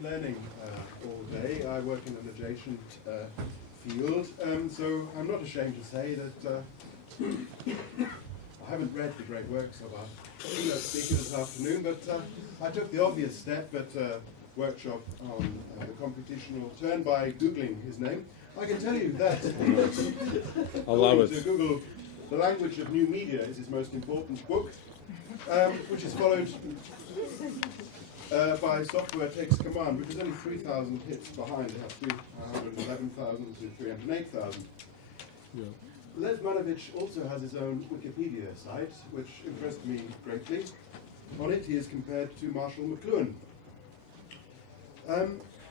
been learning all day. I work in an adjacent field, so I'm not ashamed to say that I haven't read the great works of our keynote speaker this afternoon, but I took the obvious step at a workshop on the computational turn by Googling his name. I can tell you that I love according it. to Google, The Language of New Media is his most important book, which is followed by Software Takes Command, which is only 3,000 hits behind. They have 311,000 to 308,000. Yeah. Lev Manovich also has his own Wikipedia site, which impressed me greatly. On it, he is compared to Marshall McLuhan.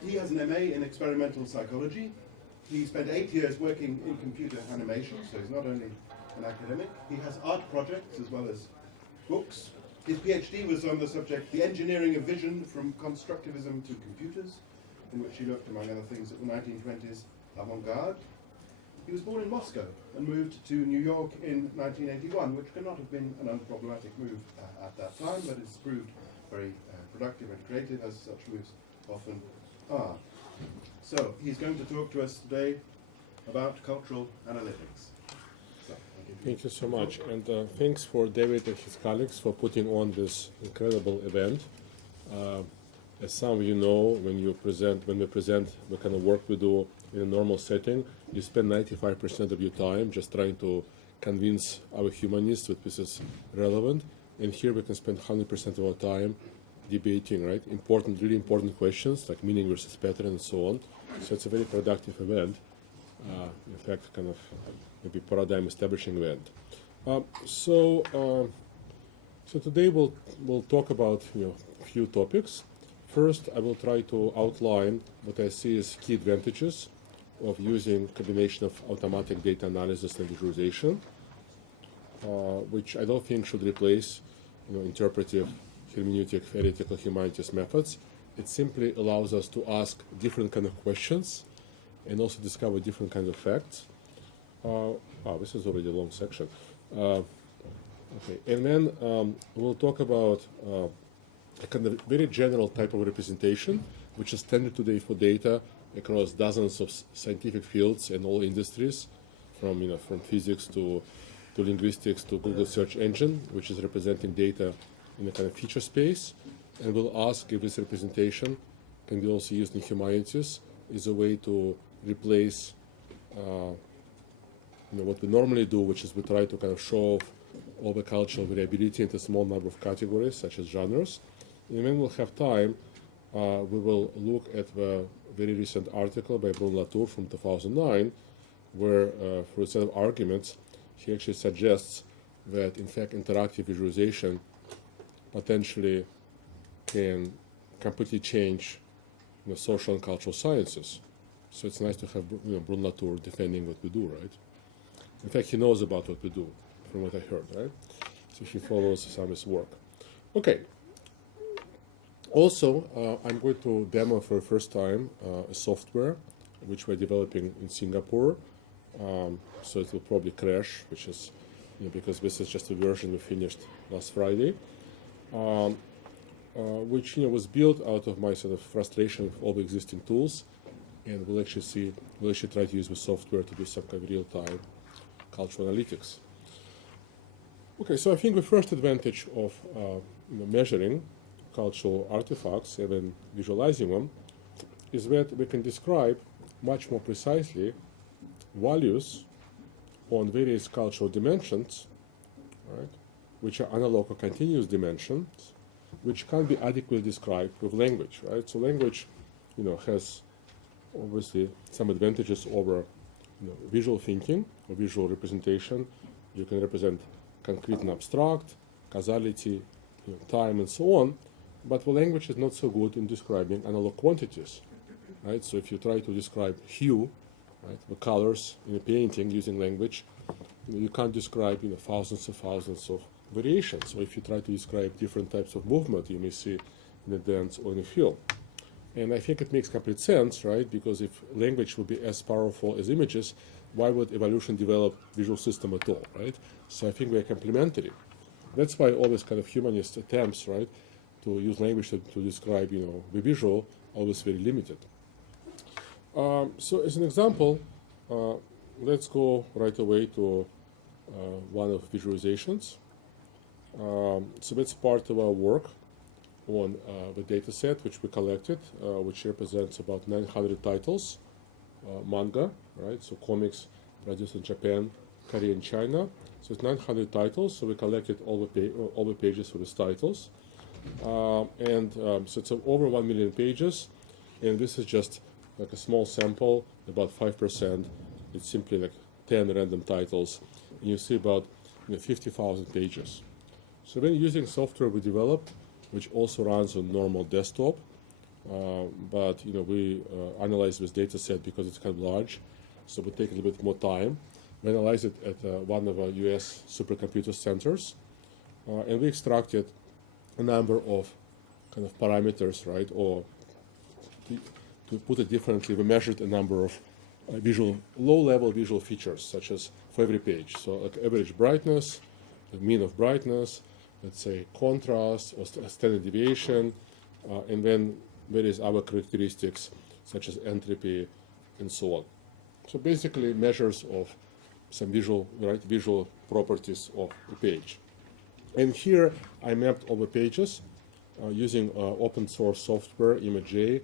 He has an MA in experimental psychology. He spent 8 years working in computer animation, so he's not only an academic. He has art projects as well as books. His PhD was on the subject, the engineering of vision from constructivism to computers, in which he looked, among other things, at the 1920s avant-garde. He was born in Moscow and moved to New York in 1981, which cannot have been an unproblematic move at that time, but it's proved very productive and creative, as such moves often are. So, he's going to talk to us today about cultural analytics. So, Thank you so much, and thanks for David and his colleagues for putting on this incredible event. As some of you know, when we present the kind of work we do in a normal setting, you spend 95% of your time just trying to convince our humanists that this is relevant, and here we can spend 100% of our time debating, right? Really important questions like meaning versus pattern and so on. So it's a very productive event. In fact, kind of maybe paradigm establishing event. So today we'll talk about a few topics. First, I will try to outline what I see as key advantages of using combination of automatic data analysis and visualization, which I don't think should replace interpretive, hermeneutic, theoretical humanities methods. It simply allows us to ask different kind of questions and also discover different kinds of facts. This is already a long section. Okay, and then we'll talk about a kind of very general type of representation, which is standard today for data across dozens of scientific fields and all industries, from physics to linguistics to Google search engine, which is representing data in a kind of feature space. And we'll ask if this representation can be also used in humanities as a way to replace what we normally do, which is we try to kind of show off all the cultural variability into a small number of categories, such as genres. And when we'll have time, we will look at the very recent article by Bruno Latour from 2009, where, for a set of arguments, he actually suggests that, in fact, interactive visualization potentially can completely change social and cultural sciences. So it's nice to have Bruno Latour defending what we do, right? In fact, he knows about what we do, from what I heard, right? So he follows some of his work. Okay. Also, I'm going to demo for the first time a software which we're developing in Singapore. So it will probably crash, which is because this is just a version we finished last Friday, which was built out of my sort of frustration with all the existing tools, and we'll actually try to use the software to do some kind of real-time cultural analytics. Okay, so I think the first advantage of measuring cultural artifacts and then visualizing them is that we can describe much more precisely values on various cultural dimensions, right, which are analog or continuous dimensions, which can be adequately described with language, right? So language, has obviously some advantages over visual thinking or visual representation. You can represent concrete and abstract, causality, time, and so on. But the language is not so good in describing analog quantities, right? So if you try to describe hue, right, the colors in a painting using language, you can't describe thousands of variations. So if you try to describe different types of movement you may see in a dance or in a film. And I think it makes complete sense, right? Because if language would be as powerful as images, why would evolution develop visual system at all, right? So I think we're complementary. That's why all this kind of humanist attempts, right, to use language to describe, the visual always very limited. So as an example, let's go right away to one of visualizations. So that's part of our work on the data set which we collected, which represents about 900 titles, manga, right? So comics produced in Japan, Korea, and China. So it's 900 titles. So we collected all the pages for these titles, so it's over 1 million pages, and this is just like a small sample, about 5%. It's simply like 10 random titles, and you see about 50,000 pages. So when using software we developed, which also runs on normal desktop, but we analyze this data set because it's kind of large, so we take a little bit more time. We analyze it at one of our US supercomputer centers, and we extracted a number of kind of parameters, right? Or to put it differently, we measured a number of low-level visual features, such as for every page. So like average brightness, the mean of brightness, let's say contrast or standard deviation, and then various other characteristics such as entropy and so on. So basically measures of some visual properties of the page. And here I mapped all the pages using open source software, ImageJ,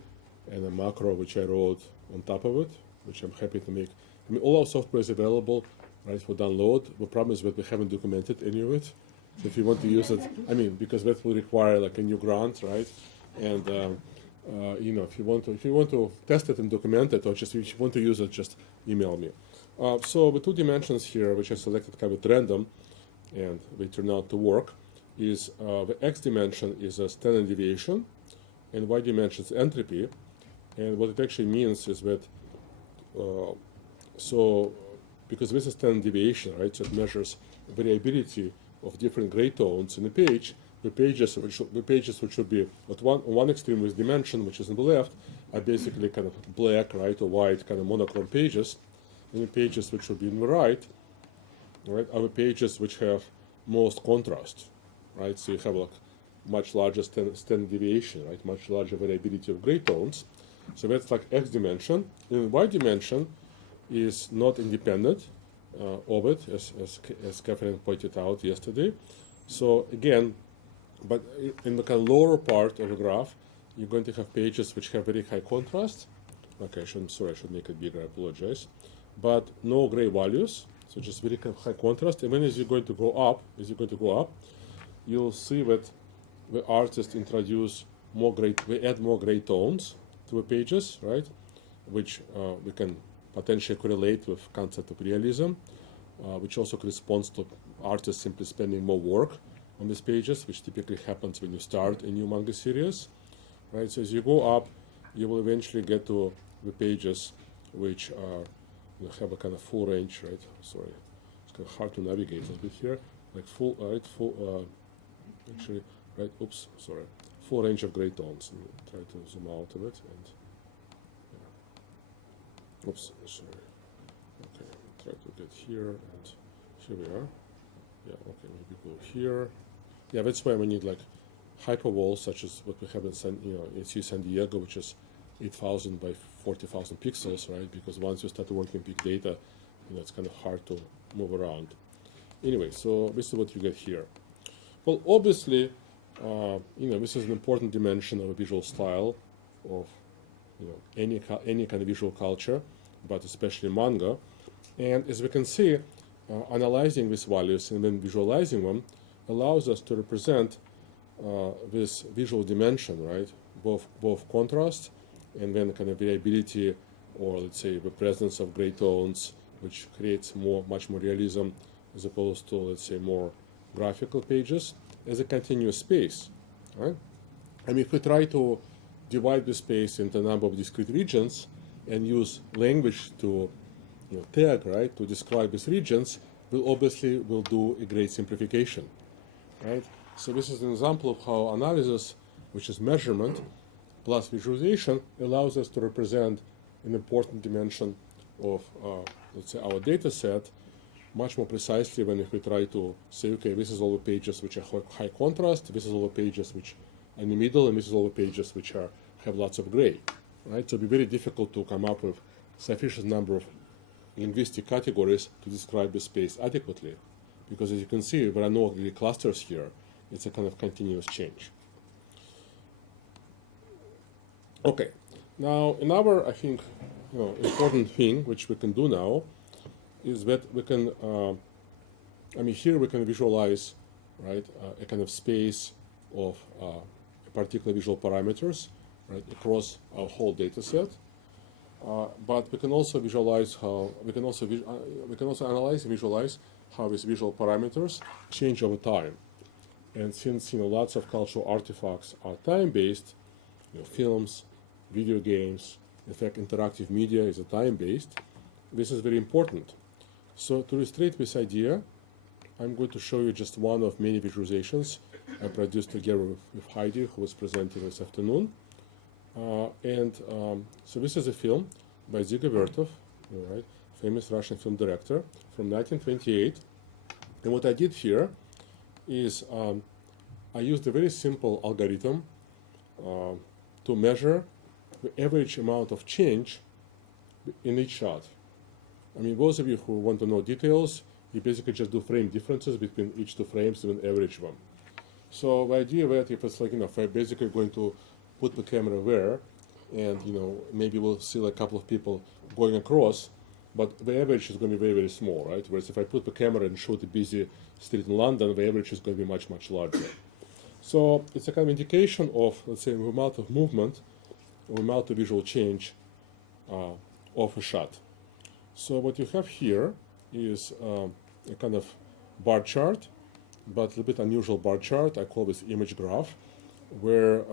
and a macro which I wrote on top of it, which I'm happy to make. I mean, all our software is available, right, for download. The problem is that we haven't documented any of it. So if you want to use it, I mean, because that will require like a new grant, right? And if you want to test it and document it, or just if you want to use it, just email me. So the two dimensions here, which I selected kind of at random, and they turn out to work, is the x dimension is a standard deviation, and y dimension is entropy. And what it actually means is that, because this is standard deviation, right? So it measures variability of different gray tones in the page. The pages which should be at one extreme with dimension, which is on the left, are basically kind of black, right, or white, kind of monochrome pages. And the pages which should be on the right, are the pages which have most contrast, right? So you have like much larger standard deviation, right? Much larger variability of gray tones. So that's like x dimension. And y dimension is not independent of it, as Catherine pointed out yesterday. So again, but in the kind of lower part of the graph, you're going to have pages which have very high contrast. Okay, I should make it bigger, I apologize. But no gray values, so just very high contrast. And then as you're going to go up, you'll see that the artists introduce we add more gray tones to the pages, right? Which we can potentially correlate with concept of realism, which also corresponds to artists simply spending more work on these pages, which typically happens when you start a new manga series, right? So as you go up, you will eventually get to the pages which have a kind of full range, right? Sorry, it's kind of hard to navigate a little bit here, like full range of gray tones. And try to zoom out of it, and oops, sorry. Okay, try to get here, and here we are. Yeah, okay, maybe go here. Yeah, that's why we need like hyperwalls, such as what we have in San Diego, which is 8,000 by 40,000 pixels, right? Because once you start working big data, it's kind of hard to move around. Anyway, so this is what you get here. Well, obviously, this is an important dimension of a visual style of any kind of visual culture, but especially manga. And as we can see, analyzing these values and then visualizing them allows us to represent this visual dimension, right? Both contrast and then kind of variability, or let's say the presence of gray tones, which creates much more realism, as opposed to, let's say, more graphical pages, as a continuous space, right? I mean, if we try to divide the space into a number of discrete regions and use language to tag, right, to describe these regions, we'll obviously do a great simplification, right? So this is an example of how analysis, which is measurement plus visualization, allows us to represent an important dimension of, let's say, our data set much more precisely than if we try to say, okay, this is all the pages which are high contrast, this is all the pages which are in the middle, and this is all the pages which are have lots of gray, right? So it'd be very difficult to come up with sufficient number of linguistic categories to describe the space adequately, because as you can see, there are no really clusters here. It's a kind of continuous change. Okay, now another, I think, important thing which we can do now is that we can, here we can visualize, right, a kind of space of particular visual parameters, right, across our whole data set. But we can also visualize how we can also analyze and visualize how these visual parameters change over time. And since lots of cultural artifacts are time-based, films, video games, in fact, interactive media is a time-based. This is very important. So to illustrate this idea, I'm going to show you just one of many visualizations I produced together with Heidi, who was presenting this afternoon. So this is a film by Dziga Vertov, right, famous Russian film director from 1928. And what I did here is I used a very simple algorithm to measure the average amount of change in each shot. I mean, those of you who want to know details, you basically just do frame differences between each two frames and average them. So the idea that if it's like, if I'm basically going to put the camera there, and maybe we'll see like a couple of people going across, but the average is going to be very, very small, right? Whereas if I put the camera and shoot a busy street in London, the average is going to be much, much larger. So it's a kind of indication of, let's say, the amount of movement, or amount of visual change of a shot. So what you have here is a kind of bar chart, but a little bit unusual bar chart. I call this image graph, where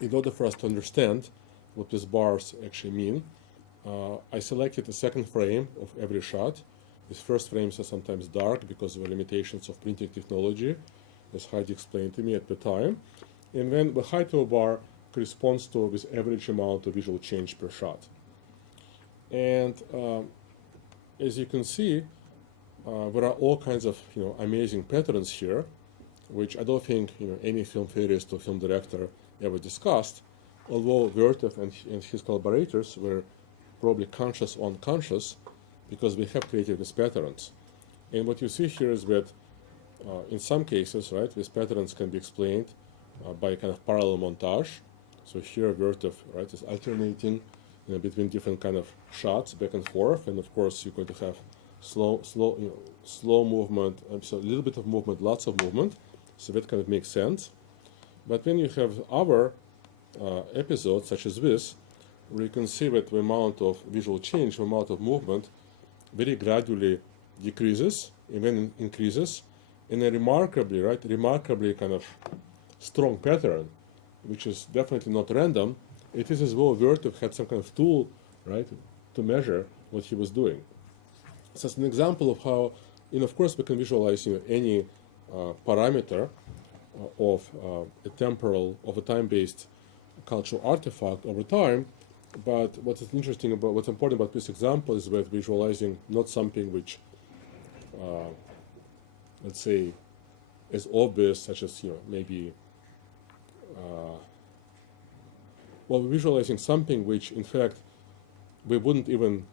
in order for us to understand what these bars actually mean, I selected the second frame of every shot. These first frames are sometimes dark because of the limitations of printing technology, as Heidi explained to me at the time. And then the height of a bar corresponds to this average amount of visual change per shot. And as you can see, there are all kinds of amazing patterns here, which I don't think any film theorist or film director ever discussed, although Vertov and his collaborators were probably conscious or unconscious, because we have created these patterns. And what you see here is that in some cases, right, these patterns can be explained by a kind of parallel montage. So here Vertov, right, is alternating between different kind of shots back and forth, and of course you're going to have slow movement, so a little bit of movement, lots of movement, so that kind of makes sense. But when you have other episodes such as this, where you can see that the amount of visual change, the amount of movement, very gradually decreases and then increases, in a remarkably kind of strong pattern, which is definitely not random. It is as though Vertov had some kind of tool, right, to measure what he was doing. So it's an example of how, of course, we can visualize any parameter of a time-based cultural artifact over time. But what's important about this example is that visualizing not something which, let's say, is obvious, such as maybe, we're visualizing something which, in fact, we wouldn't even,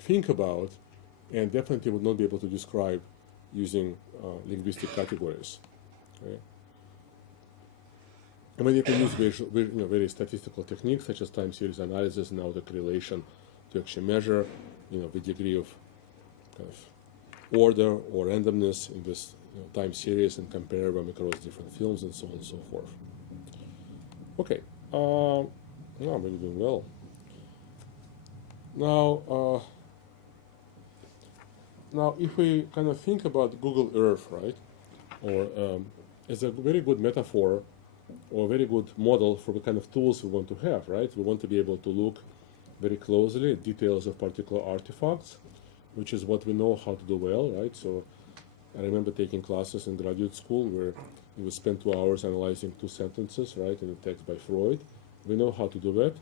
think about, and definitely would not be able to describe using linguistic categories. Okay? And then you can use very statistical techniques such as time series analysis and autocorrelation to actually measure, the degree of kind of order or randomness in this time series and compare them across different films and so on and so forth. Okay, now we're doing well. Now, if we kind of think about Google Earth, right, or as a very good metaphor or a very good model for the kind of tools we want to have, right? We want to be able to look very closely at details of particular artifacts, which is what we know how to do well, right? So I remember taking classes in graduate school where we would spend 2 hours analyzing 2 sentences, right, in a text by Freud. We know how to do that.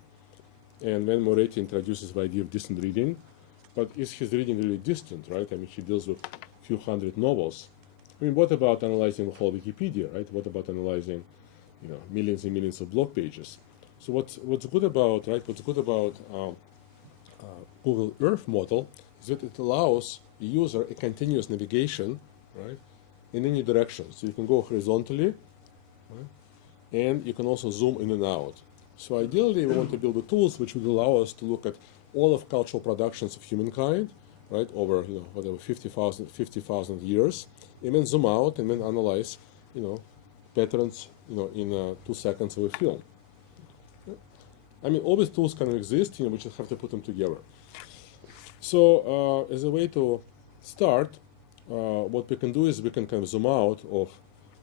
And then Moretti introduces the idea of distant reading. But is his reading really distant, right? I mean, he deals with a few hundred novels. I mean, what about analyzing the whole Wikipedia, right? What about analyzing millions and millions of blog pages. So what's good about Google Earth model is that it allows the user a continuous navigation, right, in any direction. So you can go horizontally, right, and you can also zoom in and out. So ideally, we want to build the tools which would allow us to look at all of cultural productions of humankind, right, over whatever 50,000 years, and then zoom out and then analyze patterns in 2 seconds of a film. I mean, all these tools kind of exist, we just have to put them together. So as a way to start, what we can do is we can kind of zoom out of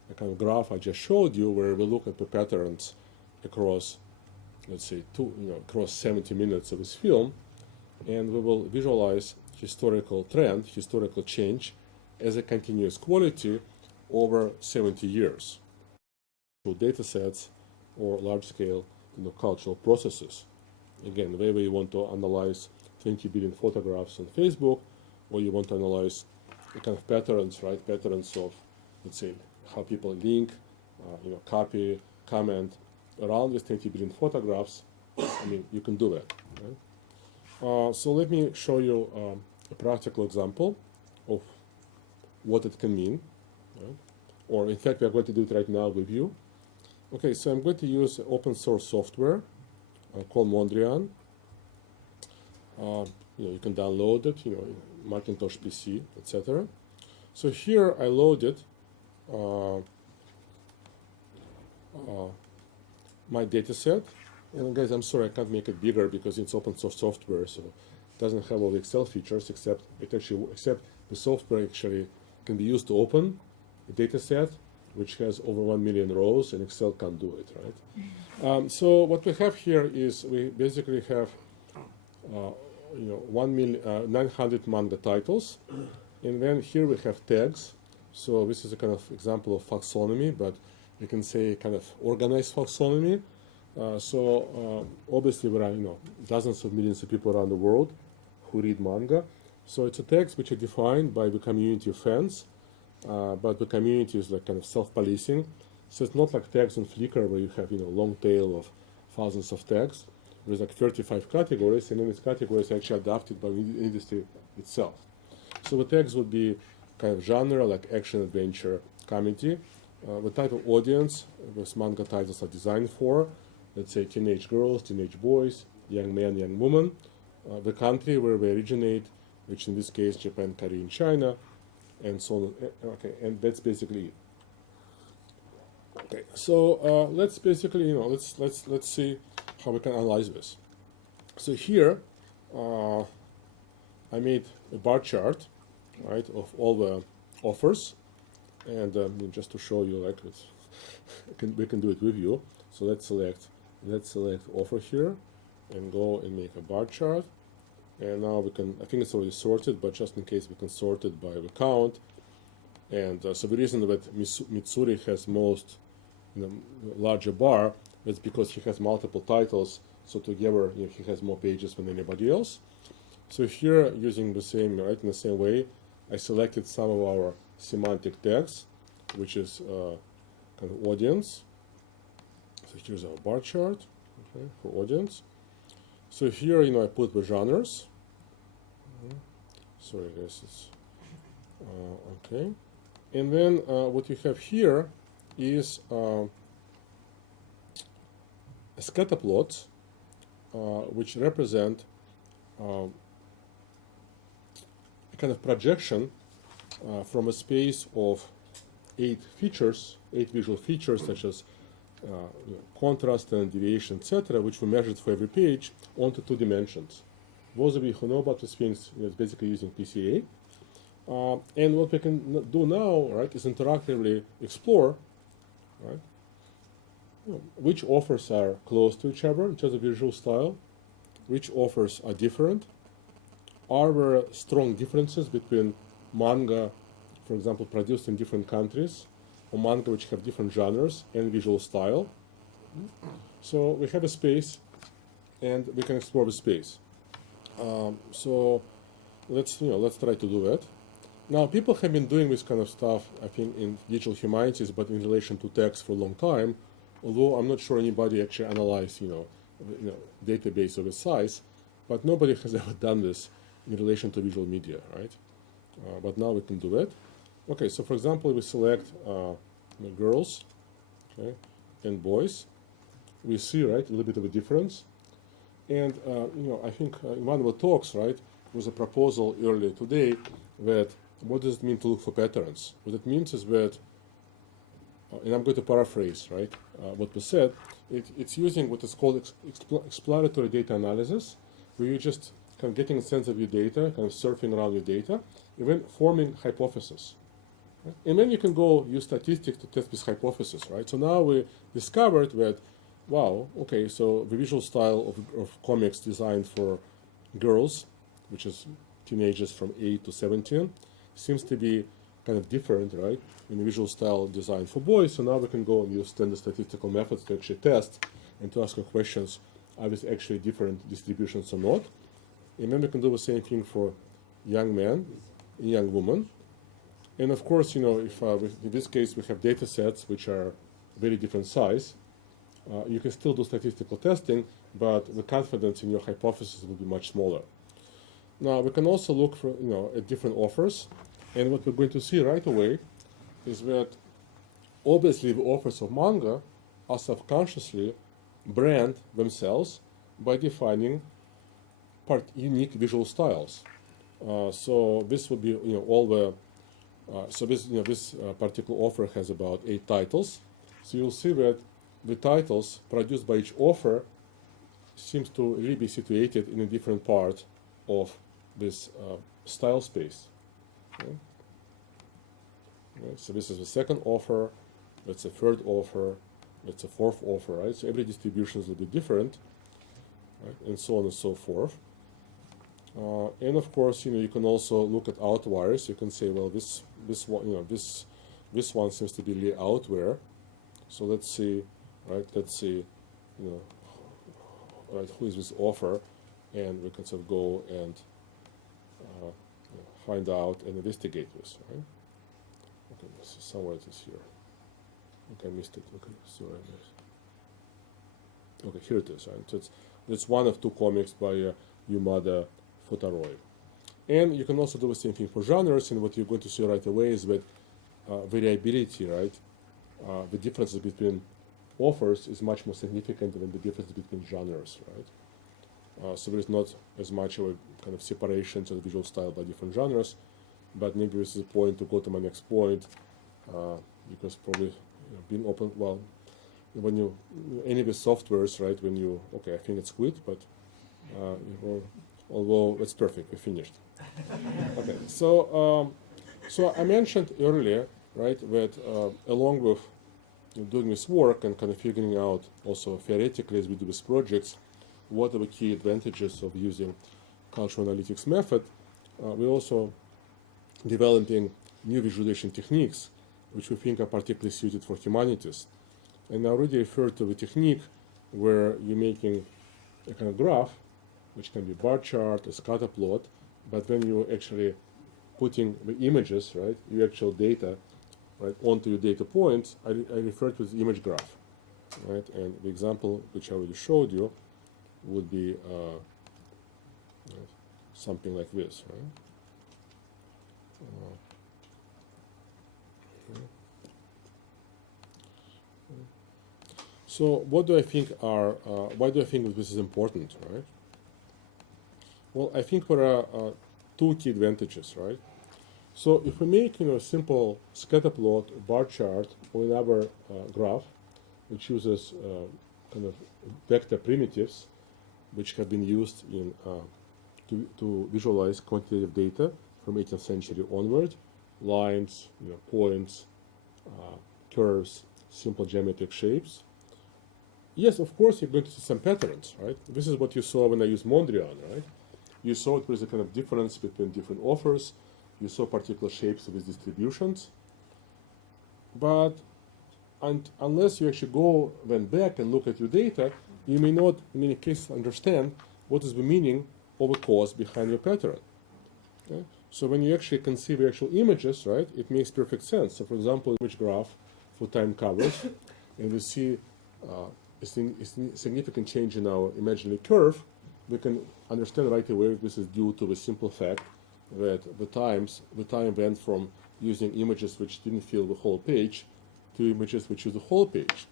the kind of graph I just showed you, where we look at the patterns across, let's say, across 70 minutes of this film, and we will visualize historical trend, historical change, as a continuous quality over 70 years through data sets or large-scale cultural processes. Again, whether you want to analyze 20 billion photographs on Facebook, or you want to analyze the kind of patterns, right? Patterns of, let's say, how people link, copy, comment around these 20 billion photographs. I mean, you can do that. Right? So let me show you a practical example of what it can mean. Right? Or in fact, we are going to do it right now with you. Okay, so I'm going to use open source software called Mondrian. You can download it, Macintosh PC, etc. So here I loaded my data set. And guys, I'm sorry I can't make it bigger because it's open source software, so it doesn't have all the Excel features, except the software actually can be used to open a data set which has over 1 million rows, and Excel can't do it, right? So what we have here is we basically have 900 manga titles, and then here we have tags. So this is a kind of example of taxonomy, but you can say kind of organized taxonomy. Obviously there are dozens of millions of people around the world who read manga. So it's a text which is defined by the community of fans, but the community is like kind of self-policing. So it's not like tags on Flickr where you have long tail of thousands of tags. There's like 35 categories, and then these categories are actually adapted by the industry itself. So the tags would be kind of genre, like action, adventure, comedy. The type of audience these manga titles are designed for, let's say teenage girls, teenage boys, young men, young women. The country where they originate, which in this case Japan, Korea, and China, and so on. Okay, and that's basically it. Okay, so let's basically let's see how we can analyze this. So here I made a bar chart, right, of all the offers, and just to show you, like we can do it with you. So let's select offer here, and go and make a bar chart. And now we can, I think it's already sorted, but just in case we can sort it by the count. And so the reason that Mitsuri has most larger bar, that's because he has multiple titles, so together he has more pages than anybody else. So here, using the same, right, in the same way, I selected some of our semantic tags, which is kind of audience. So here's our bar chart, okay, for audience. So here, I put the genres. Sorry, guys, it's okay. And then what you have here is scatter plots, which represent a kind of projection from a space of 8 visual features, such as contrast and deviation, etc., which we measured for every page onto 2 dimensions. Those of you who know about these things, it's basically using PCA. And what we can do now, right, is interactively explore, right, which offers are close to each other in terms of visual style, which offers are different, are there strong differences between manga, for example, produced in different countries, or manga which have different genres and visual style. So we have a space, and we can explore the space. So let's try to do that. Now, people have been doing this kind of stuff, I think, in digital humanities, but in relation to text for a long time. although I'm not sure anybody actually analyzed, database of its size, but nobody has ever done this in relation to visual media, right? But now we can do it. Okay, so for example, we select girls, okay, and boys. We see, right, a little bit of a difference. And, I think in one of the talks, right, was a proposal earlier today that what does it mean to look for patterns? What it means is that, and I'm going to paraphrase, right, what was said, it's using what is called exploratory data analysis, where you're just kind of getting a sense of your data, kind of surfing around your data, and then forming hypotheses. Right? And then you can go use statistics to test this hypothesis, right? So now we discovered that, wow, okay, so the visual style of comics designed for girls, which is teenagers from 8 to 17, seems to be kind of different, right, in the visual style designed for boys. So now we can go and use standard statistical methods to actually test and to ask questions, are these actually different distributions or not? And then we can do the same thing for young men and young women. And of course, if in this case we have data sets which are very different size, you can still do statistical testing, but the confidence in your hypothesis will be much smaller. Now, we can also look for, at different offers, and what we're going to see right away is that obviously the authors of manga are subconsciously brand themselves by defining unique visual styles. So this would be, all the, this particular author has about 8 titles. So you'll see that the titles produced by each author seems to really be situated in a different part of this style space. Okay. Right, so this is the second author, that's the third author, that's the fourth author, right? So every distribution will be different, right? And so on and so forth. And of course, you can also look at outliers. You can say, well, this one, this one seems to be really outlier. So let's see, right? Let's see, right? Who is this author? And we can sort of go and find out and investigate this, right? Okay, so somewhere it is here. Okay, I missed it. Okay, sorry. Okay, here it is. Right? So it's one of 2 comics by Yamada Futaroi. And you can also do the same thing for genres, and what you're going to see right away is that variability, right? The differences between authors is much more significant than the difference between genres, right? So there is not as much of a kind of separation to the visual style by different genres, but maybe this is a point to go to my next point, because probably being open, well, when you, any of the softwares, right, when you, okay, I think it's quit, but although it's perfect, we finished. Okay, so I mentioned earlier, right, that along with doing this work and kind of figuring out also theoretically as we do these projects, what are the key advantages of using cultural analytics method, we're also developing new visualization techniques which we think are particularly suited for humanities. And I already referred to the technique where you're making a kind of graph, which can be bar chart, a scatter plot, but when you're actually putting the images, right, your actual data, right, onto your data points, I refer to the image graph, right? And the example which I already showed you would be something like this, right? So what do I think are, why do I think that this is important, right? Well, I think there are 2 key advantages, right? So if we make, a simple scatter plot, bar chart, or another graph, which uses kind of vector primitives, which have been used in to visualize quantitative data from 18th century onward, lines, points, curves, simple geometric shapes. Yes, of course, you're going to see some patterns, right? This is what you saw when I used Mondrian, right? You saw there is a kind of difference between different authors. You saw particular shapes with distributions. But unless you actually go then back and look at your data, you may not, in many cases, understand what is the meaning of a cause behind your pattern. Okay? So when you actually can see the actual images, right, it makes perfect sense. So for example, image graph for time covers, and we see significant change in our imaginary curve, we can understand right away this is due to the simple fact that the time went from using images which didn't fill the whole page to images which use the whole page.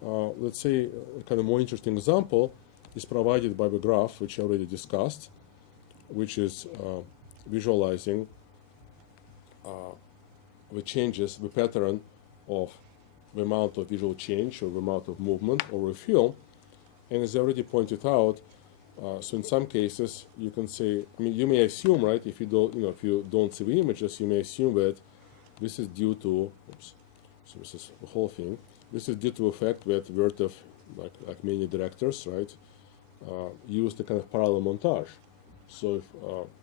Let's say a kind of more interesting example is provided by the graph which I already discussed, which is visualizing the changes, the pattern of the amount of visual change or the amount of movement over a film. And as I already pointed out, so in some cases you can say, I mean, you may assume, right, if you don't see the images, you may assume that this is due to, oops, so this is the whole thing. This is due to the fact that Vertov, like many directors, right, used a kind of parallel montage. So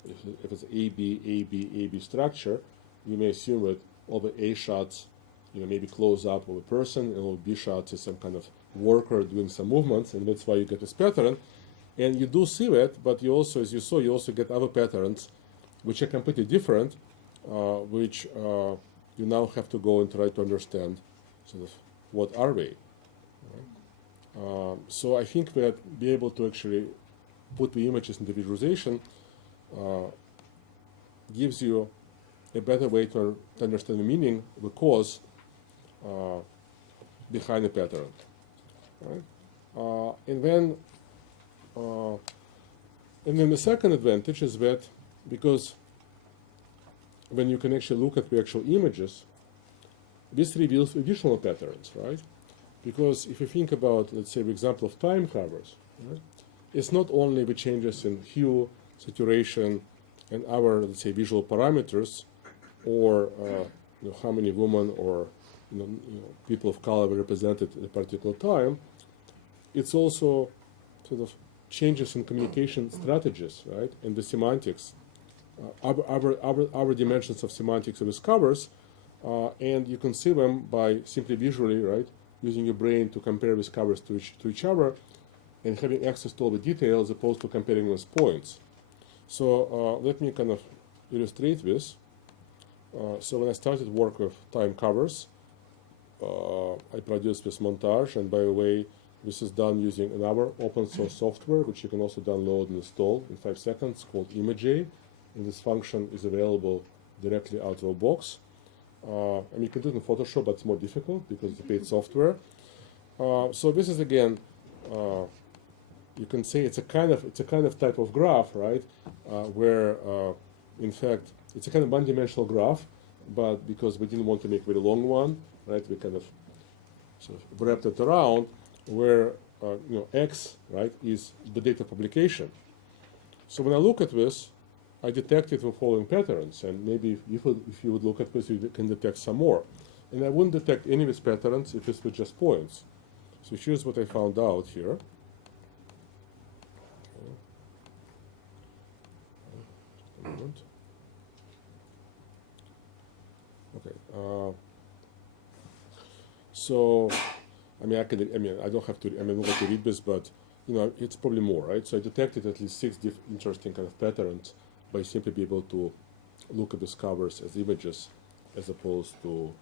if it's A, B, A, B, A, B structure, you may assume that all the A shots, maybe close up of a person, and all B shots is some kind of worker doing some movements, and that's why you get this pattern. And you do see that, but you also, as you saw, you also get other patterns which are completely different, which you now have to go and try to understand sort of what are they. Right? So I think that be able to actually put the images into visualization gives you a better way to understand the meaning, the cause behind the pattern. Right? And then the second advantage is that because when you can actually look at the actual images, this reveals additional patterns, right? Because if you think about, let's say, the example of time covers, right? It's not only the changes in hue, saturation, and our, let's say, visual parameters, or how many women or people of color were represented at a particular time. It's also sort of changes in communication strategies, right, and the semantics, our dimensions of semantics of these covers, and you can see them by simply visually, right, using your brain to compare these covers to each other, and having access to all the details as opposed to comparing them as points. So let me kind of illustrate this. So when I started work with time covers, I produced this montage, and by the way, this is done using another open source software, which you can also download and install in 5 seconds, called âart, and this function is available directly out of the box. And you can do it in Photoshop, but it's more difficult because it's a paid software. So this is again, you can say it's a kind of type of graph, right? Where in fact it's a kind of one-dimensional graph, but because we didn't want to make a very long one, right? We kind of sort of wrapped it around where X, right, is the date of publication. So when I look at this, I detected the following patterns, and maybe if you would look at this, you can detect some more. And I wouldn't detect any of these patterns if this were just points. So here's what I found out here. Okay. So, I don't have to. I'm not going to read this, but it's probably more, right? So I detected at least 6 interesting kind of patterns by simply being able to look at these covers as images, as opposed to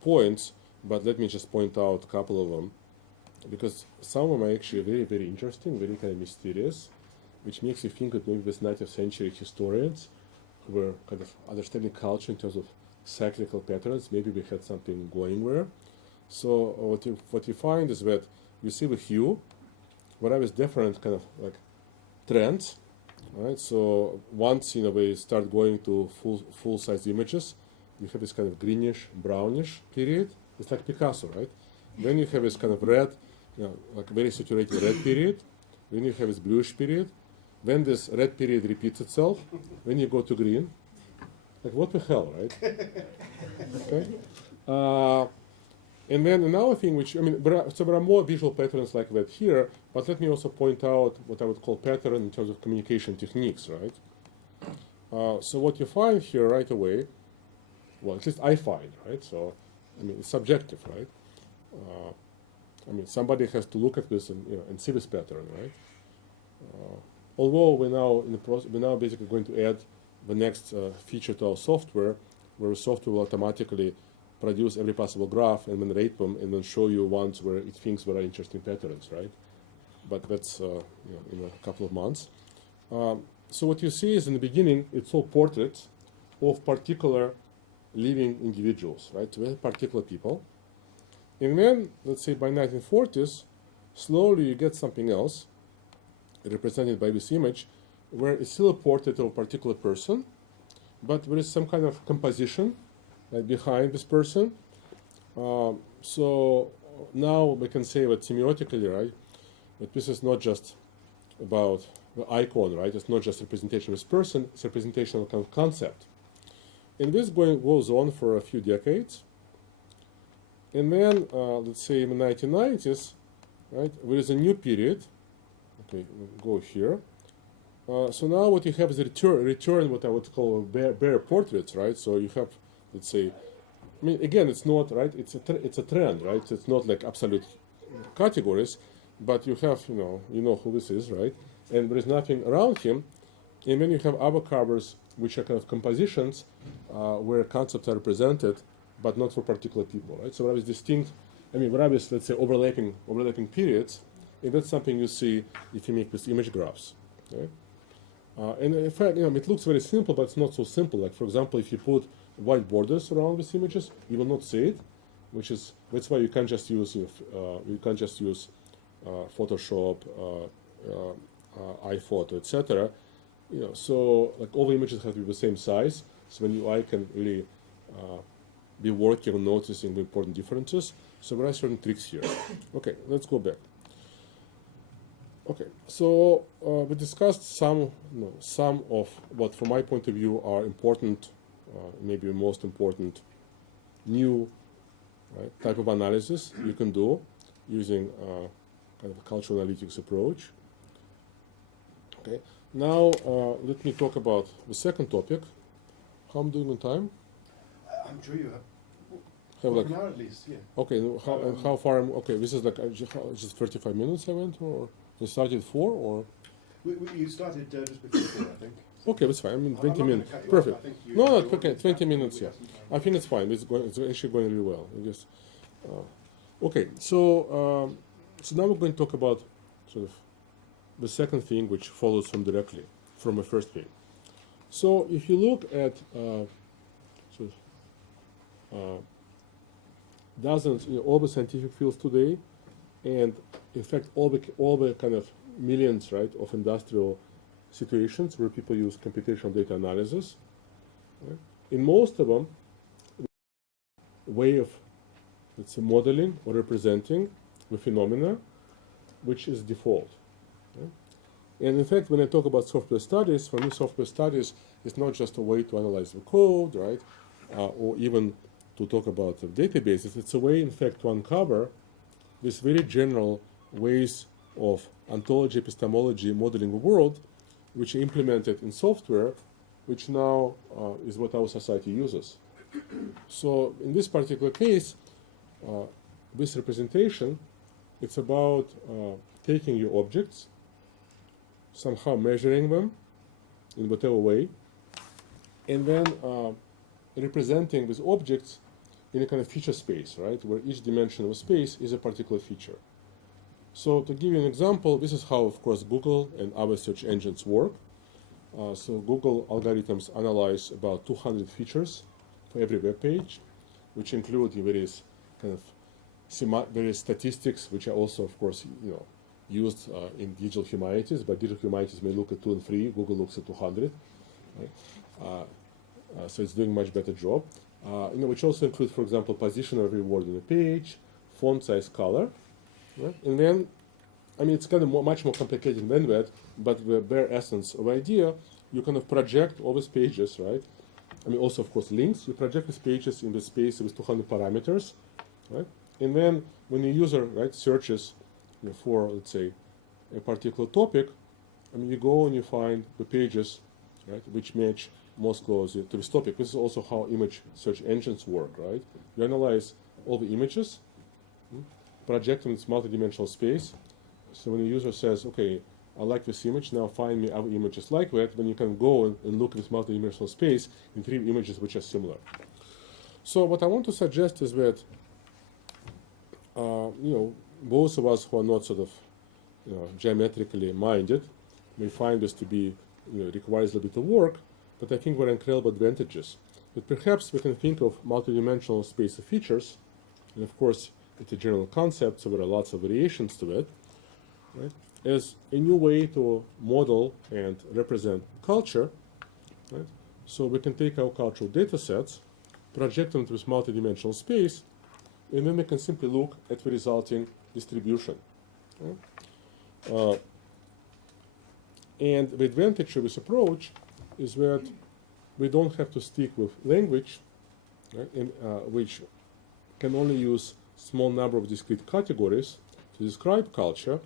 points. But let me just point out a couple of them, because some of them are actually very, very interesting, very kind of mysterious, which makes you think that maybe these 19th century historians who were kind of understanding culture in terms of cyclical patterns, maybe we had something going there. So what you find is that you see the hue, what are these different kind of like trends, right? So once we start going to full size images, you have this kind of greenish, brownish period. It's like Picasso, right? Then you have this kind of red, like very saturated red period. Then you have this bluish period. Then this red period repeats itself. Then you go to green. Like, what the hell, right? Okay. And then another thing, which there are more visual patterns like that here. But let me also point out what I would call pattern in terms of communication techniques, right? So what you find here right away, well, at least I find, right? So, it's subjective, right? Somebody has to look at this and see this pattern, right? Although we're now basically going to add the next feature to our software, where the software will automatically produce every possible graph and then rate them and then show you ones where it thinks there are interesting patterns, right? But that's in a couple of months. So what you see is in the beginning, it's all portraits of particular living individuals, right? So we have particular people. And then, let's say by 1940s, slowly you get something else represented by this image where it's still a portrait of a particular person, but there is some kind of composition behind this person. So now we can say that semiotically, right, that this is not just about the icon, right? It's not just representation of this person, it's representation of kind of concept. And this goes on for a few decades. And then, let's say in the 1990s, right, there is a new period. Okay, we'll go here. So now what you have is a return what I would call bare portraits, right? So you have, let's say, I mean, again, it's not, right, it's a trend, right? So it's not like absolute categories, but you have, you know who this is, right? And there is nothing around him. And then you have other covers, which are kind of compositions where concepts are represented, but not for particular people, right? So there is distinct, I mean, there is, let's say, overlapping periods, and that's something you see if you make these image graphs, right? And in fact, it looks very simple, but it's not so simple. Like, for example, if you put white borders around these images, you will not see it, that's why you can't just use Photoshop, iPhoto, etc. So like all the images have to be the same size, so when your eye can really be working on noticing the important differences. So there are certain tricks here. Okay, let's go back. Okay, so we discussed some of what, from my point of view, are important, maybe the most important new type of analysis you can do using kind of a cultural analytics approach. Okay, now let me talk about the second topic. How I'm doing on time? I'm sure you have like an hour at least, yeah. Okay, how far? Okay, this is like just 35 minutes I went, or we started 4, or? You started just before 4, I think. Okay, that's fine. I mean, 20 minutes. Perfect. No, okay, 20 minutes, yeah. I think it's fine. It's actually going really well, I guess. Okay, so now we're going to talk about sort of the second thing, which follows directly from the first thing. So if you look at dozens, all the scientific fields today, and in fact all the kind of millions, right, of industrial situations where people use computational data analysis, right? In most of them, way of, let's say, modeling or representing the phenomena, which is default. Right? And in fact, when I talk about software studies, for me, software studies is not just a way to analyze the code, right, or even to talk about the databases. It's a way, in fact, to uncover these very general ways of ontology, epistemology, modeling the world, which are implemented in software, which now is what our society uses. So in this particular case, this representation, it's about taking your objects, somehow measuring them in whatever way, and then representing these objects in a kind of feature space, right, where each dimension of space is a particular feature. So to give you an example, this is how, of course, Google and other search engines work. So Google algorithms analyze about 200 features for every web page, which include various kind of various statistics, which are also, of course, used in digital humanities. But digital humanities may look at 2 and 3. Google looks at 200. Right? So it's doing a much better job. Which also include, for example, position of every word on the page, font size, color. Right? And then, I mean, it's kind of much more complicated than that, but the bare essence of idea, you kind of project all these pages, right? I mean, also, of course, links. You project these pages in the space with 200 parameters, right? And then when the user, right, searches for, let's say, a particular topic, I mean, you go and you find the pages, right, which match most closely to this topic. This is also how image search engines work, right? You analyze all the images, project in this multidimensional space. So when the user says, okay, I like this image, now find me other images like that, then you can go and look at this multidimensional space and 3 images which are similar. So what I want to suggest is that, both of us who are not sort of, geometrically minded may find this to be, requires a little bit of work, but I think there are incredible advantages. But perhaps we can think of multidimensional space of features, and of course it's a general concept, so there are lots of variations to it, right, as a new way to model and represent culture, right? So we can take our cultural data sets, project them to this multidimensional space, and then we can simply look at the resulting distribution. Right? And the advantage of this approach is that we don't have to stick with language, right, which can only use small number of discrete categories to describe culture,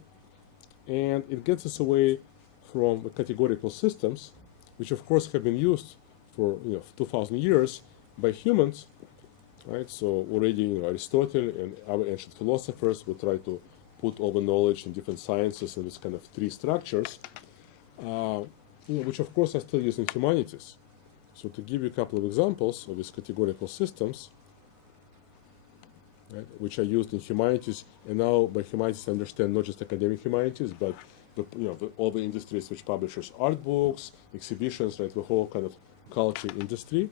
and it gets us away from the categorical systems, which of course have been used for 2,000 years by humans, right? So already Aristotle and our ancient philosophers would try to put all the knowledge in different sciences in this kind of three structures, which of course are still used in humanities. So to give you a couple of examples of these categorical systems, right, which are used in humanities, and now by humanities I understand not just academic humanities, but all the industries which publishes art books, exhibitions, right, the whole kind of culture industry.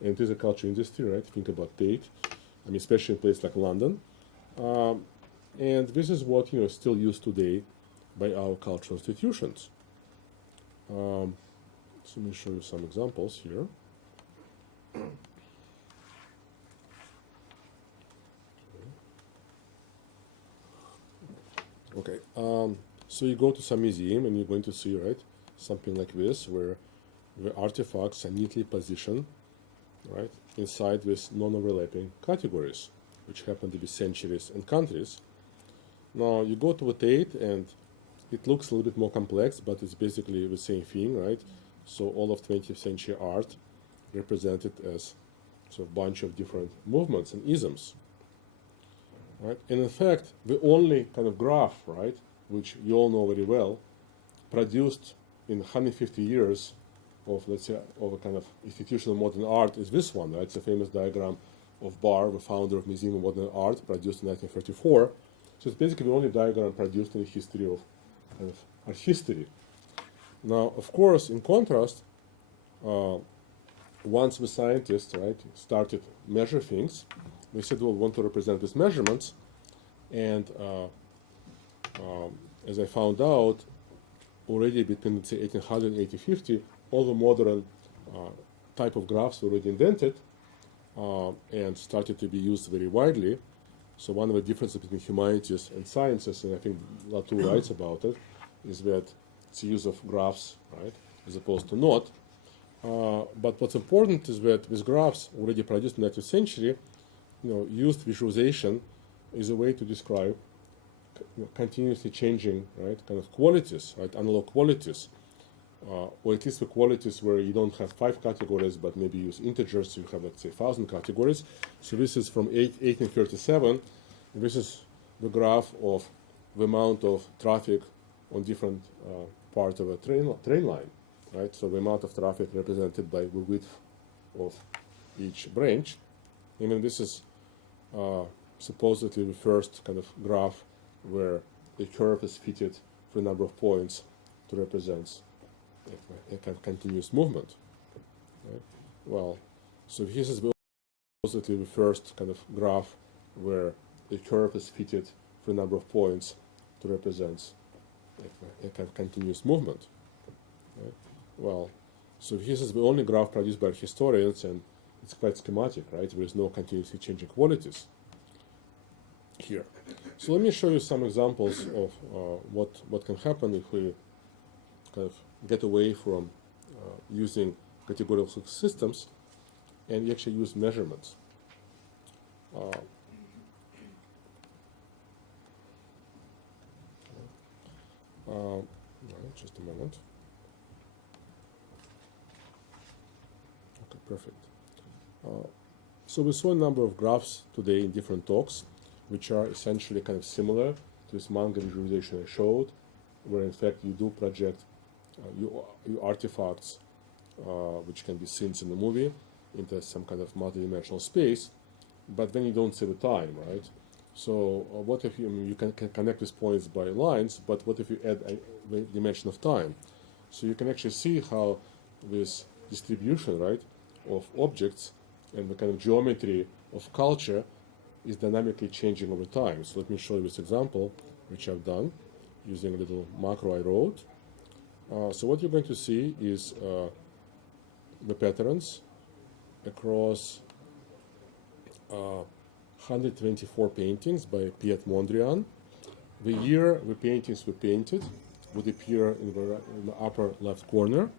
And it is a culture industry, right? Think about Tate, especially in places like London. And this is what is still used today by our cultural institutions. So let me show you some examples here. Okay, so you go to some museum and you're going to see, right, something like this, where the artifacts are neatly positioned, right, inside with non-overlapping categories, which happen to be centuries and countries. Now you go to the Tate and it looks a little bit more complex, but it's basically the same thing, right? So all of 20th century art represented as sort of a bunch of different movements and isms. Right? And in fact, the only kind of graph, right, which you all know very well, produced in 150 years of, let's say, of a kind of institutional modern art is this one, right? It's a famous diagram of Barr, the founder of Museum of Modern Art, produced in 1934. So it's basically the only diagram produced in the history of kind of art history. Now, of course, in contrast, once the scientists, right, started measure things, they said, well, we want to represent these measurements, and as I found out, already between, let's say, 1800 and 1850, all the modern type of graphs were already invented and started to be used very widely. So one of the differences between humanities and sciences, and I think Latour writes about it, is that it's the use of graphs, right, as opposed to not. But what's important is that these graphs already produced in the 19th century, used visualization is a way to describe continuously changing, right, kind of qualities, right, analog qualities, or at least the qualities where you don't have 5 categories, but maybe use integers, so you have, let's say, 1,000 categories. So this is from 1837. This is the graph of the amount of traffic on different parts of a train line, right? So the amount of traffic represented by the width of each branch. I mean, this is supposedly the first kind of graph where a curve is fitted for a number of points to represent a kind of continuous movement. Right? Well, so this is supposedly the first kind of graph where a curve is fitted for a number of points to represent a kind of continuous movement. Right? Well, so this is the only graph produced by historians, and it's quite schematic, right? There is no continuously changing qualities here. So let me show you some examples of what can happen if we kind of get away from using categorical systems and we actually use measurements. Just a moment. Okay, perfect. So we saw a number of graphs today in different talks, which are essentially kind of similar to this Manga visualization I showed, where in fact you do project your artifacts, which can be scenes in the movie, into some kind of multidimensional space, but then you don't see the time, right? So what if you can connect these points by lines, but what if you add a dimension of time? So you can actually see how this distribution, right, of objects and the kind of geometry of culture is dynamically changing over time. So let me show you this example, which I've done using a little macro I wrote. So what you're going to see is the patterns across 124 paintings by Piet Mondrian. The year the paintings were painted would appear in the upper left corner,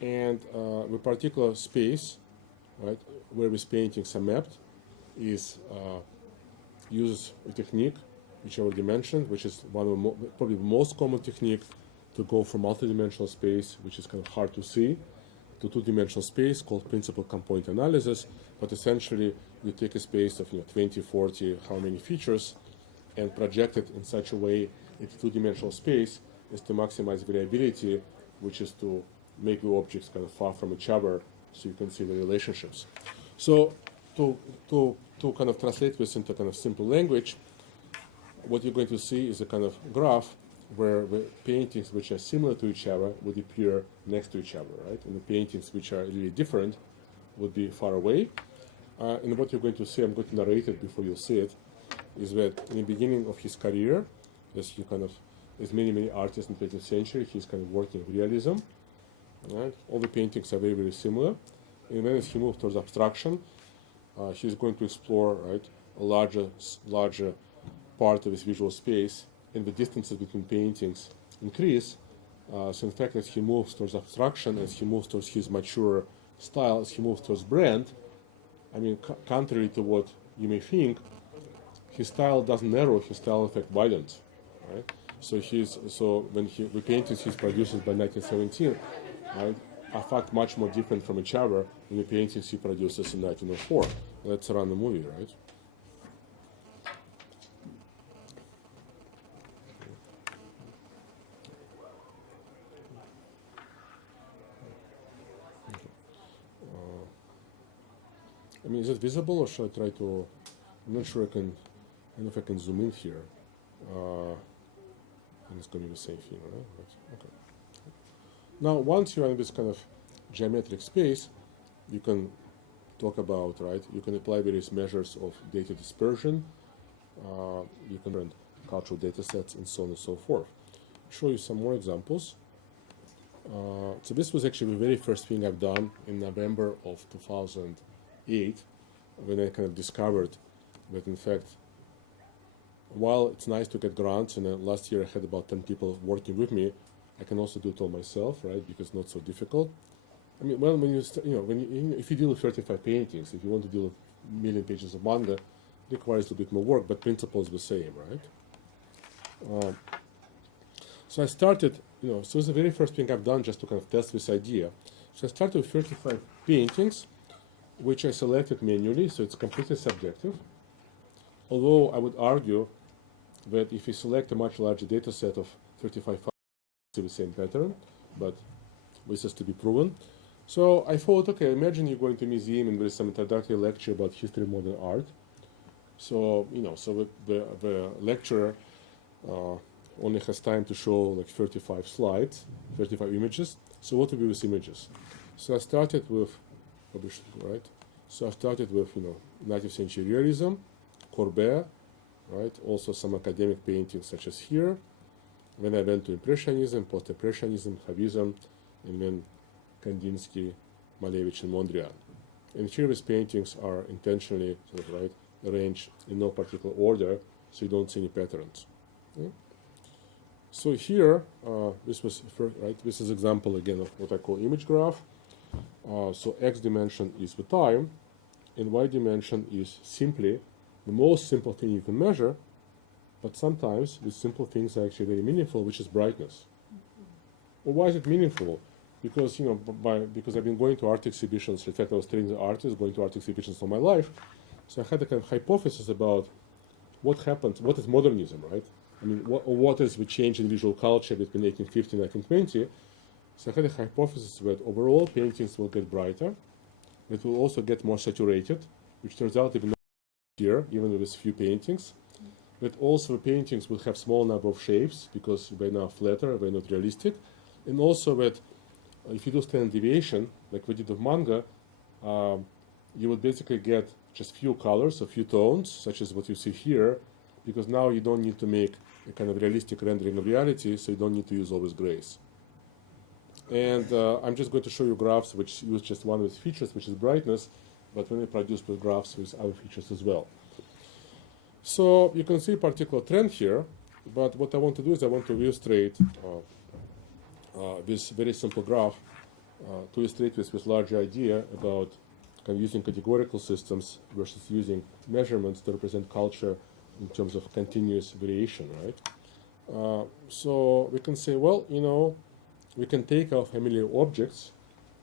and the particular space, right, where these paintings are mapped is uses a technique which I already mentioned, which is one of the probably the most common technique to go from multidimensional space, which is kind of hard to see, to two-dimensional space called principal component analysis. But essentially, you take a space of 20, 40, how many features, and project it in such a way into two-dimensional space as to maximize variability, which is to make the objects kind of far from each other, so you can see the relationships. So to kind of translate this into kind of simple language, what you're going to see is a kind of graph where the paintings which are similar to each other would appear next to each other, right? And the paintings which are really different would be far away. And what you're going to see, I'm going to narrate it before you see it, is that in the beginning of his career, as many artists in the 20th century, he's kind of working with realism, right? All the paintings are very, very similar. And then as he moves towards abstraction, he's going to explore, right, a larger part of his visual space, and the distances between paintings increase. So in fact, as he moves towards abstraction, as he moves towards his mature style, as he moves towards brand, I mean, contrary to what you may think, his style doesn't narrow, his style in fact widens, right? So the paintings he produces by 1917, right, are in fact much more different from each other than the paintings he produces in 1904. Let's run the movie, right? I mean, is it visible, or should I try to? I'm not sure I don't know if I can zoom in here. And it's going to be the same thing, right? Okay. Now, once you're in this kind of geometric space, you can talk about, right? You can apply various measures of data dispersion. You can run cultural data sets and so on and so forth. I'll show you some more examples. So this was actually the very first thing I've done in November of 2008, when I kind of discovered that, in fact, while it's nice to get grants, and last year I had about 10 people working with me, I can also do it all myself, right? Because it's not so difficult. I mean, well, if you deal with 35 paintings, if you want to deal with a million pages of manga, it requires a bit more work, but principle is the same, right? So I started, so it's the very first thing I've done just to kind of test this idea. So I started with 35 paintings, which I selected manually, so it's completely subjective. Although I would argue that if you select a much larger data set of 35 files, you see the same pattern, but this has to be proven. So I thought, okay, imagine you're going to a museum and there's some introductory lecture about history of modern art. So, so the lecturer only has time to show like 35 slides, 35 images. So what would be these images? So I started with, right? So I started with, 19th century realism, Courbet, right? Also some academic paintings such as here. Then I went to Impressionism, Post-Impressionism, Fauvism, and then Kandinsky, Manovich, and Mondrian. And here these paintings are intentionally sort of, right, arranged in no particular order, so you don't see any patterns. Okay? So here, this is example again of what I call image graph. So x dimension is the time, and y dimension is simply the most simple thing you can measure, but sometimes these simple things are actually very meaningful, which is brightness. Well, why is it meaningful? Because, because I've been going to art exhibitions. In fact, I was training the artists, going to art exhibitions all my life. So I had a kind of hypothesis about what happened, what is modernism, right? I mean, what is the change in visual culture between 1850 and 1920? So I had a hypothesis that overall paintings will get brighter, it will also get more saturated, which turns out even here, even with few paintings. But also the paintings will have small number of shapes because they're now flatter, they're not realistic. And also that if you do standard deviation, like we did with Manga, you would basically get just few colors, a few tones, such as what you see here, because now you don't need to make a kind of realistic rendering of reality, so you don't need to use always grays. And I'm just going to show you graphs which use just one with features, which is brightness, but when we produce with graphs with other features as well. So you can see a particular trend here, but what I want to do is I want to illustrate this very simple graph to illustrate this larger idea about kind of using categorical systems versus using measurements to represent culture in terms of continuous variation, right? So we can say, well, you know, we can take our familiar objects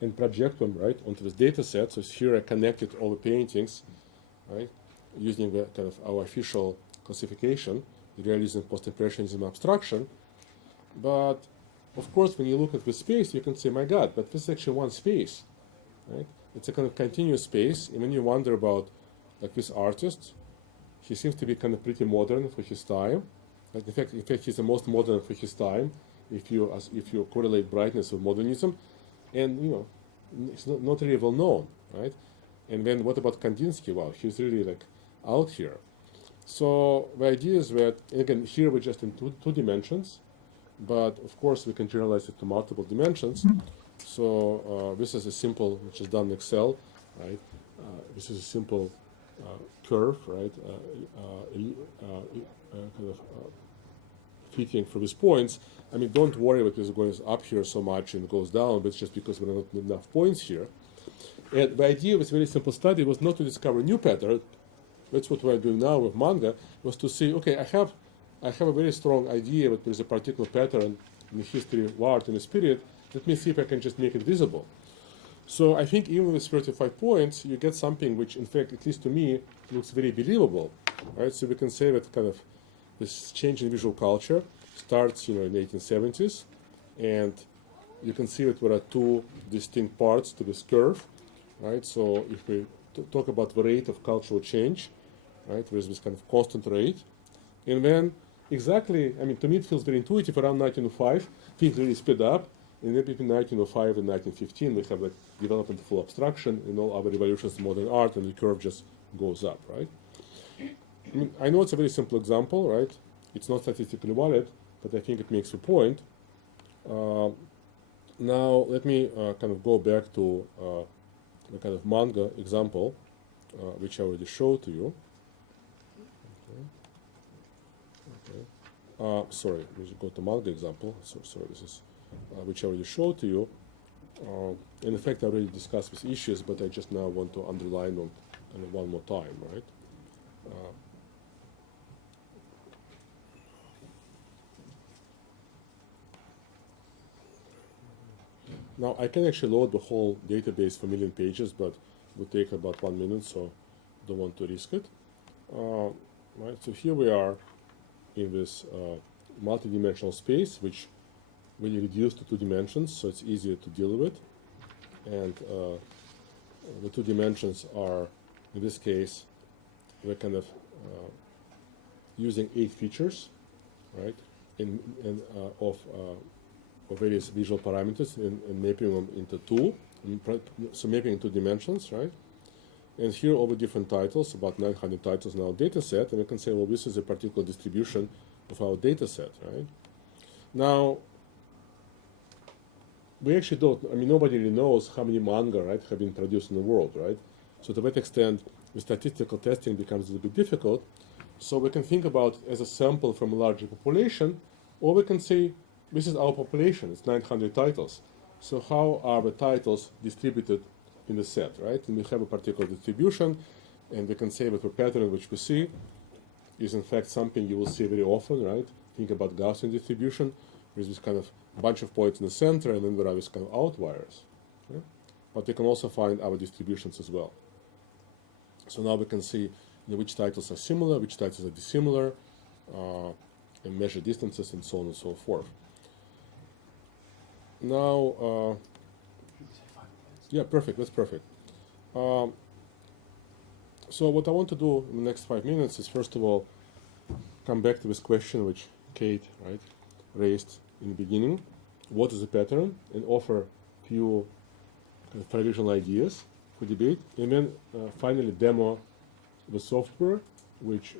and project them, right, onto this data set. So here I connected all the paintings, right, using the kind of our official classification, realism, post-impressionism, abstraction. But of course, when you look at the space, you can say, my God, but this is actually one space, right? It's a kind of continuous space, and when you wonder about, like, this artist, he seems to be kind of pretty modern for his time. Like, in fact, he's the most modern for his time, if you correlate brightness with modernism, and you know, it's not really well known, right? And then what about Kandinsky? Wow, he's really like out here. So the idea is that, again, here we're just in two dimensions, but of course we can generalize it to multiple dimensions. So this is a simple, which is done in Excel, right? This is a simple curve, right? Kind of fitting for these points. I mean, don't worry that it's going up here so much and goes down, but it's just because there are not enough points here. And the idea of this very simple study was not to discover new pattern. That's what we're doing now with Manga, was to see, okay, I have a very strong idea that there's a particular pattern in the history of art in this period. Let me see if I can just make it visible. So I think even with 35 points, you get something which, in fact, at least to me, looks very believable, right? So we can say that kind of this change in visual culture starts, you know, in the 1870s, and you can see that there are two distinct parts to this curve, right? So if we talk about the rate of cultural change, right, there's this kind of constant rate, and then exactly, I mean, to me it feels very intuitive. Around 1905, things really speed up, and then between 1905 and 1915, we have like development of full abstraction and all other revolutions in modern art, and the curve just goes up, right? I mean, I know it's a very simple example, right? It's not statistically valid, but I think it makes a point. Now, let me kind of go back to the kind of Manga example, which I already showed to you. Okay. Sorry, we should go to Manga example. So, sorry, this is which I already showed to you. In fact, I already discussed these issues, but I just now want to underline them kind of one more time, right? Now, I can actually load the whole database for 1 million pages, but it would take about 1 minute, so don't want to risk it. Right, so here we are in this multi-dimensional space, which we reduce to 2 dimensions, so it's easier to deal with. And the 2 dimensions are, in this case, we're kind of using 8 features, right, of various visual parameters and mapping them into 2, so mapping in 2 dimensions, right? And here all the different titles, about 900 titles in our data set, and we can say, well, this is a particular distribution of our data set, right? Now, we actually don't, I mean, nobody really knows how many manga, right, have been produced in the world, right? So to that extent, the statistical testing becomes a little bit difficult. So we can think about it as a sample from a larger population, or we can say, this is our population, it's 900 titles. So how are the titles distributed in the set, right? And we have a particular distribution, and we can say that the pattern which we see is in fact something you will see very often, right? Think about Gaussian distribution. There's this kind of bunch of points in the center, and then there are these kind of outliers. Okay? But we can also find our distributions as well. So now we can see, you know, which titles are similar, which titles are dissimilar, and measure distances and so on and so forth. Now, yeah, perfect, that's perfect. So what I want to do in the next 5 minutes is, first of all, come back to this question which Kate, right, raised in the beginning. What is a pattern? And offer few kind of traditional ideas for debate. And then finally demo the software which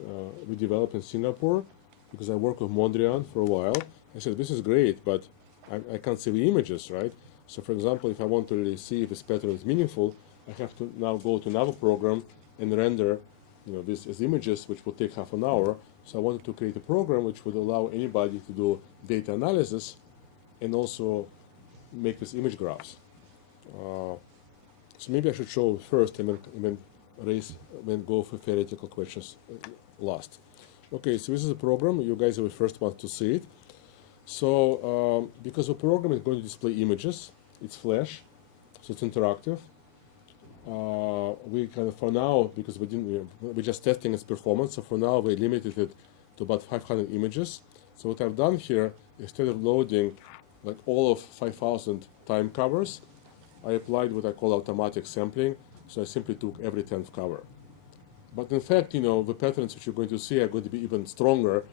we developed in Singapore, because I worked with Mondrian for a while. I said, this is great, but I can't see the images, right? So for example, if I want to really see if this pattern is meaningful, I have to now go to another program and render, this as images, which will take half an hour. So I wanted to create a program which would allow anybody to do data analysis and also make these image graphs. So maybe I should show first and then go for theoretical questions last. Okay, so this is a program. You guys are the first ones to see it. So because the program is going to display images, it's Flash, so it's interactive. We kind of, for now, because we're just testing its performance, so for now we limited it to about 500 images. So what I've done here, instead of loading like all of 5,000 time covers, I applied what I call automatic sampling. So I simply took every 10th cover. But in fact, the patterns which you're going to see are going to be even stronger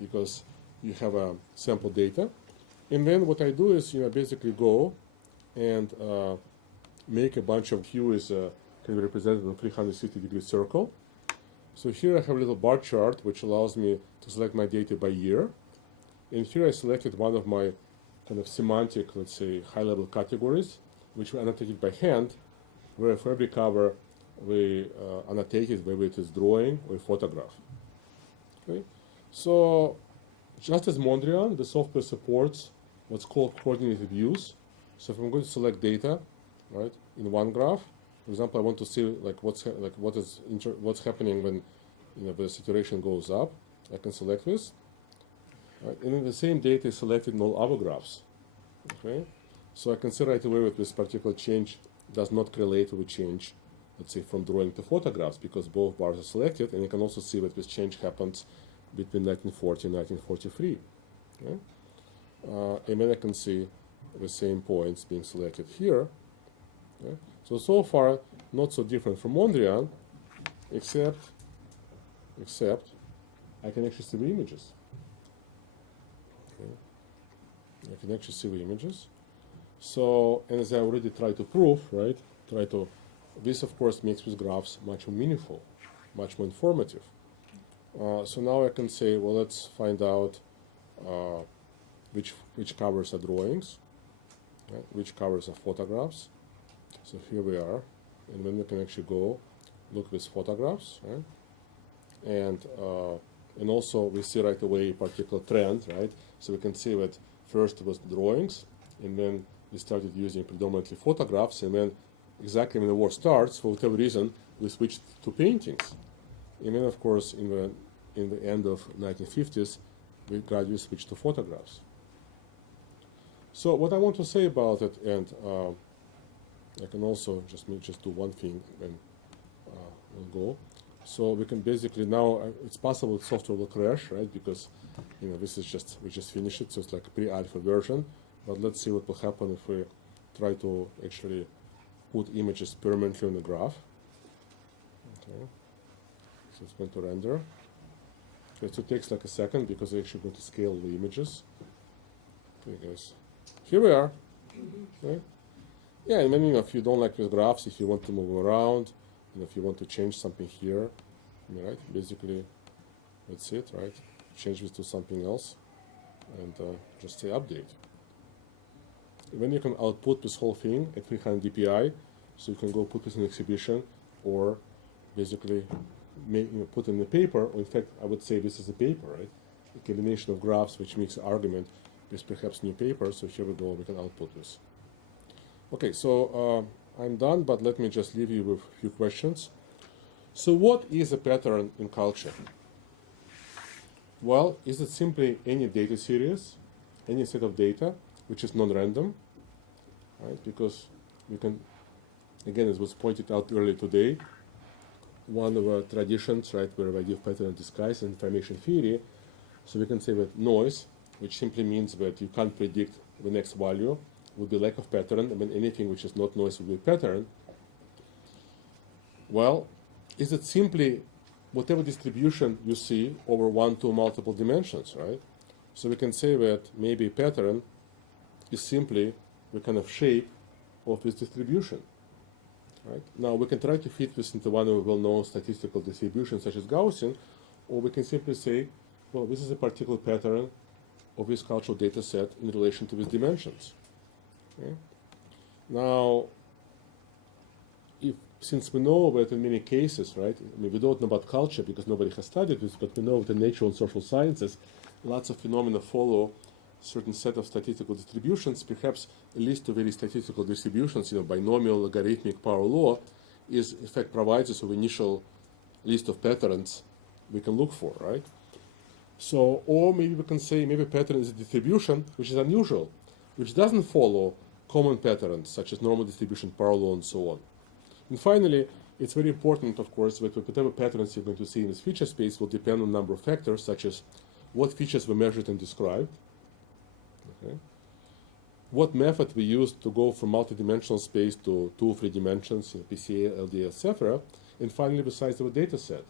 because you have sample data. And then what I do is, basically go and make a bunch of hues can be represented in a 360-degree circle. So here I have a little bar chart which allows me to select my data by year. And here I selected one of my kind of semantic, let's say, high-level categories, which were annotated by hand, where for every cover we annotated whether it is drawing or a photograph. Okay? So just as Mondrian, the software supports what's called coordinated views. So if I'm going to select data, right, in one graph, for example, I want to see what's happening when the saturation goes up. I can select this, right? And then the same data is selected in all other graphs. Okay, so I can see right away that this particular change does not correlate with change, let's say, from drawing to photographs, because both bars are selected, and you can also see that this change happens between 1940 and 1943. Okay? And then I can see the same points being selected here. Okay? So far, not so different from Mondrian, except I can actually see the images. Okay? I can actually see the images. So, and as I already tried to prove, right, this of course makes these graphs much more meaningful, much more informative. So now I can say, well, let's find out which covers are drawings, right, which covers are photographs. So here we are, and then we can actually go look with photographs, right? And also we see right away a particular trend, right? So we can see that first was drawings, and then we started using predominantly photographs, and then exactly when the war starts, for whatever reason, we switched to paintings. And then, of course, in the end of 1950s, we gradually switched to photographs. So what I want to say about it, and I can also just do one thing and we'll go. So we can basically now, it's possible the software will crash, right? Because this is we just finished it, so it's like a pre-alpha version. But let's see what will happen if we try to actually put images permanently on the graph. Okay. So it's going to render. Okay, so it takes like a second because it's actually going to scale the images. Okay, guys. Here we are. Okay. Yeah, and then if you don't like these graphs, if you want to move them around, if you want to change something here, right? Basically, that's it, right? Change this to something else, and just say update. And then you can output this whole thing at 300 dpi, so you can go put this in an exhibition, or basically put in the paper. Or in fact, I would say this is a paper, right? A combination of graphs which makes an argument with perhaps new paper. So here we go. We can output this. Okay, so I'm done, but let me just leave you with a few questions. So what is a pattern in culture? Well, is it simply any data series, any set of data, which is non-random, right? Because we can, again, as was pointed out earlier today, one of our traditions, right, where we give pattern disguise in information theory, so we can say that noise, which simply means that you can't predict the next value, would be lack of pattern, and then anything which is not noise will be pattern. Well, is it simply whatever distribution you see over one, two, multiple dimensions, right? So we can say that maybe a pattern is simply the kind of shape of this distribution, right? Now we can try to fit this into one of the well-known statistical distributions such as Gaussian, or we can simply say, well, this is a particular pattern of this cultural data set in relation to these dimensions. Okay? Now, since we know that in many cases, right, I mean, we don't know about culture because nobody has studied this, but we know that in natural and social sciences, lots of phenomena follow certain set of statistical distributions. Perhaps a list of very statistical distributions, binomial, logarithmic, power law, is in fact provides us with initial list of patterns we can look for, right? So, or maybe we can say maybe pattern is a distribution which is unusual, which doesn't follow common patterns such as normal distribution, power law, and so on. And finally, it's very important, of course, that whatever patterns you're going to see in this feature space will depend on a number of factors, such as what features were measured and described, okay, what method we used to go from multidimensional space to 2 or 3 dimensions, PCA, LDA, etc., and finally the size of a data set.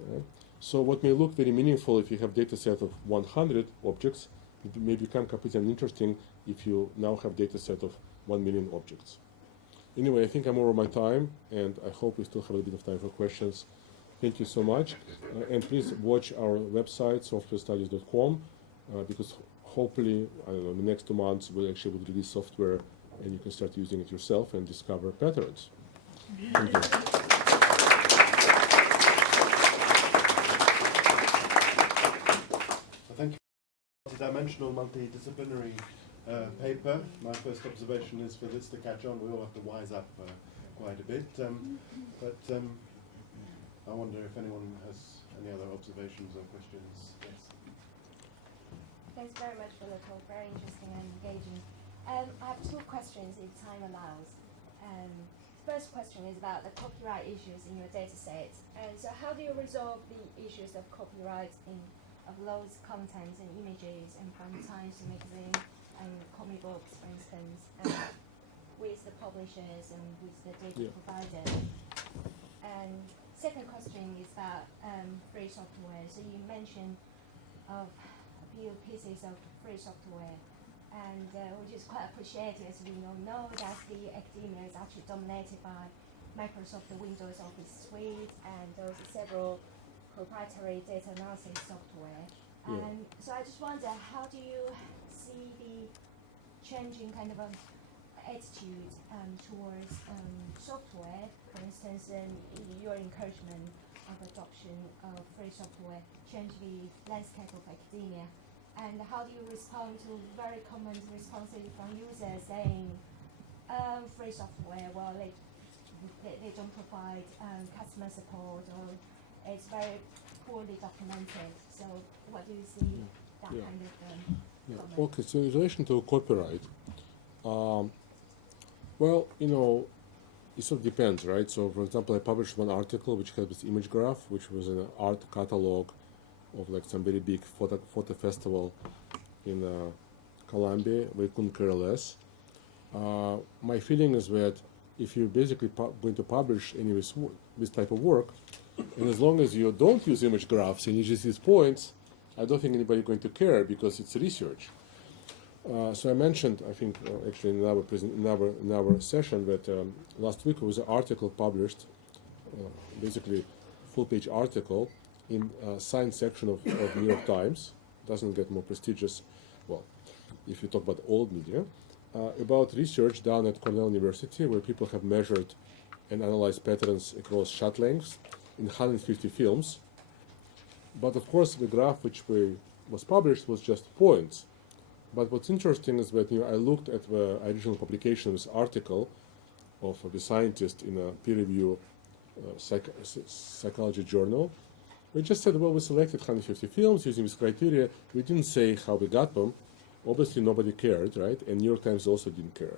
Okay. So what may look very meaningful if you have data set of 100 objects, it may become completely uninteresting if you now have data set of 1 million objects. Anyway, I think I'm over my time, and I hope we still have a bit of time for questions. Thank you so much. And please watch our website, softwarestudies.com, because hopefully, I don't know, in the next 2 months, we'll actually release software, and you can start using it yourself and discover patterns. Thank you. Thank you. Multi-dimensional, multidisciplinary paper. My first observation is for this to catch on, we all have to wise up quite a bit. But I wonder if anyone has any other observations or questions. Yes. Thanks very much for the talk. Very interesting and engaging. I have 2 questions if time allows. First question is about the copyright issues in your data set. And so how do you resolve the issues of copyright of those contents and images and Times magazine and comic books, for instance, with the publishers and with the data provider? And second question is about free software. So you mentioned of a few pieces of free software, and which is quite appreciated, as we all know that the academia is actually dominated by Microsoft Windows Office Suite and those several proprietary data analysis software. And so I just wonder, how do you see the changing kind of attitude towards software, for instance, your encouragement of adoption of free software change the landscape of academia? And how do you respond to very common responses from users saying, free software, well, they don't provide customer support, or it's very poorly documented. So what do you see that kind of comment? Okay, so in relation to copyright, well, it sort of depends, right? So, for example, I published one article which had this image graph, which was an art catalog of like some very big photo festival in Colombia. We couldn't care less. My feeling is that if you're basically going to publish any of this type of work, and as long as you don't use image graphs and you just use points, I don't think anybody's going to care because it's research. So I mentioned, I think, actually in our session that last week there was an article published, basically full-page article in science section of New York Times. Doesn't get more prestigious, well, if you talk about old media, about research done at Cornell University where people have measured and analyzed patterns across shot lengths in 150 films. But of course the graph which was published was just points. But what's interesting is that I looked at the original publication of this article of the scientist in a peer-reviewed psychology journal. We just said, well, we selected 150 films using this criteria. We didn't say how we got them. Obviously, nobody cared, right? And New York Times also didn't care.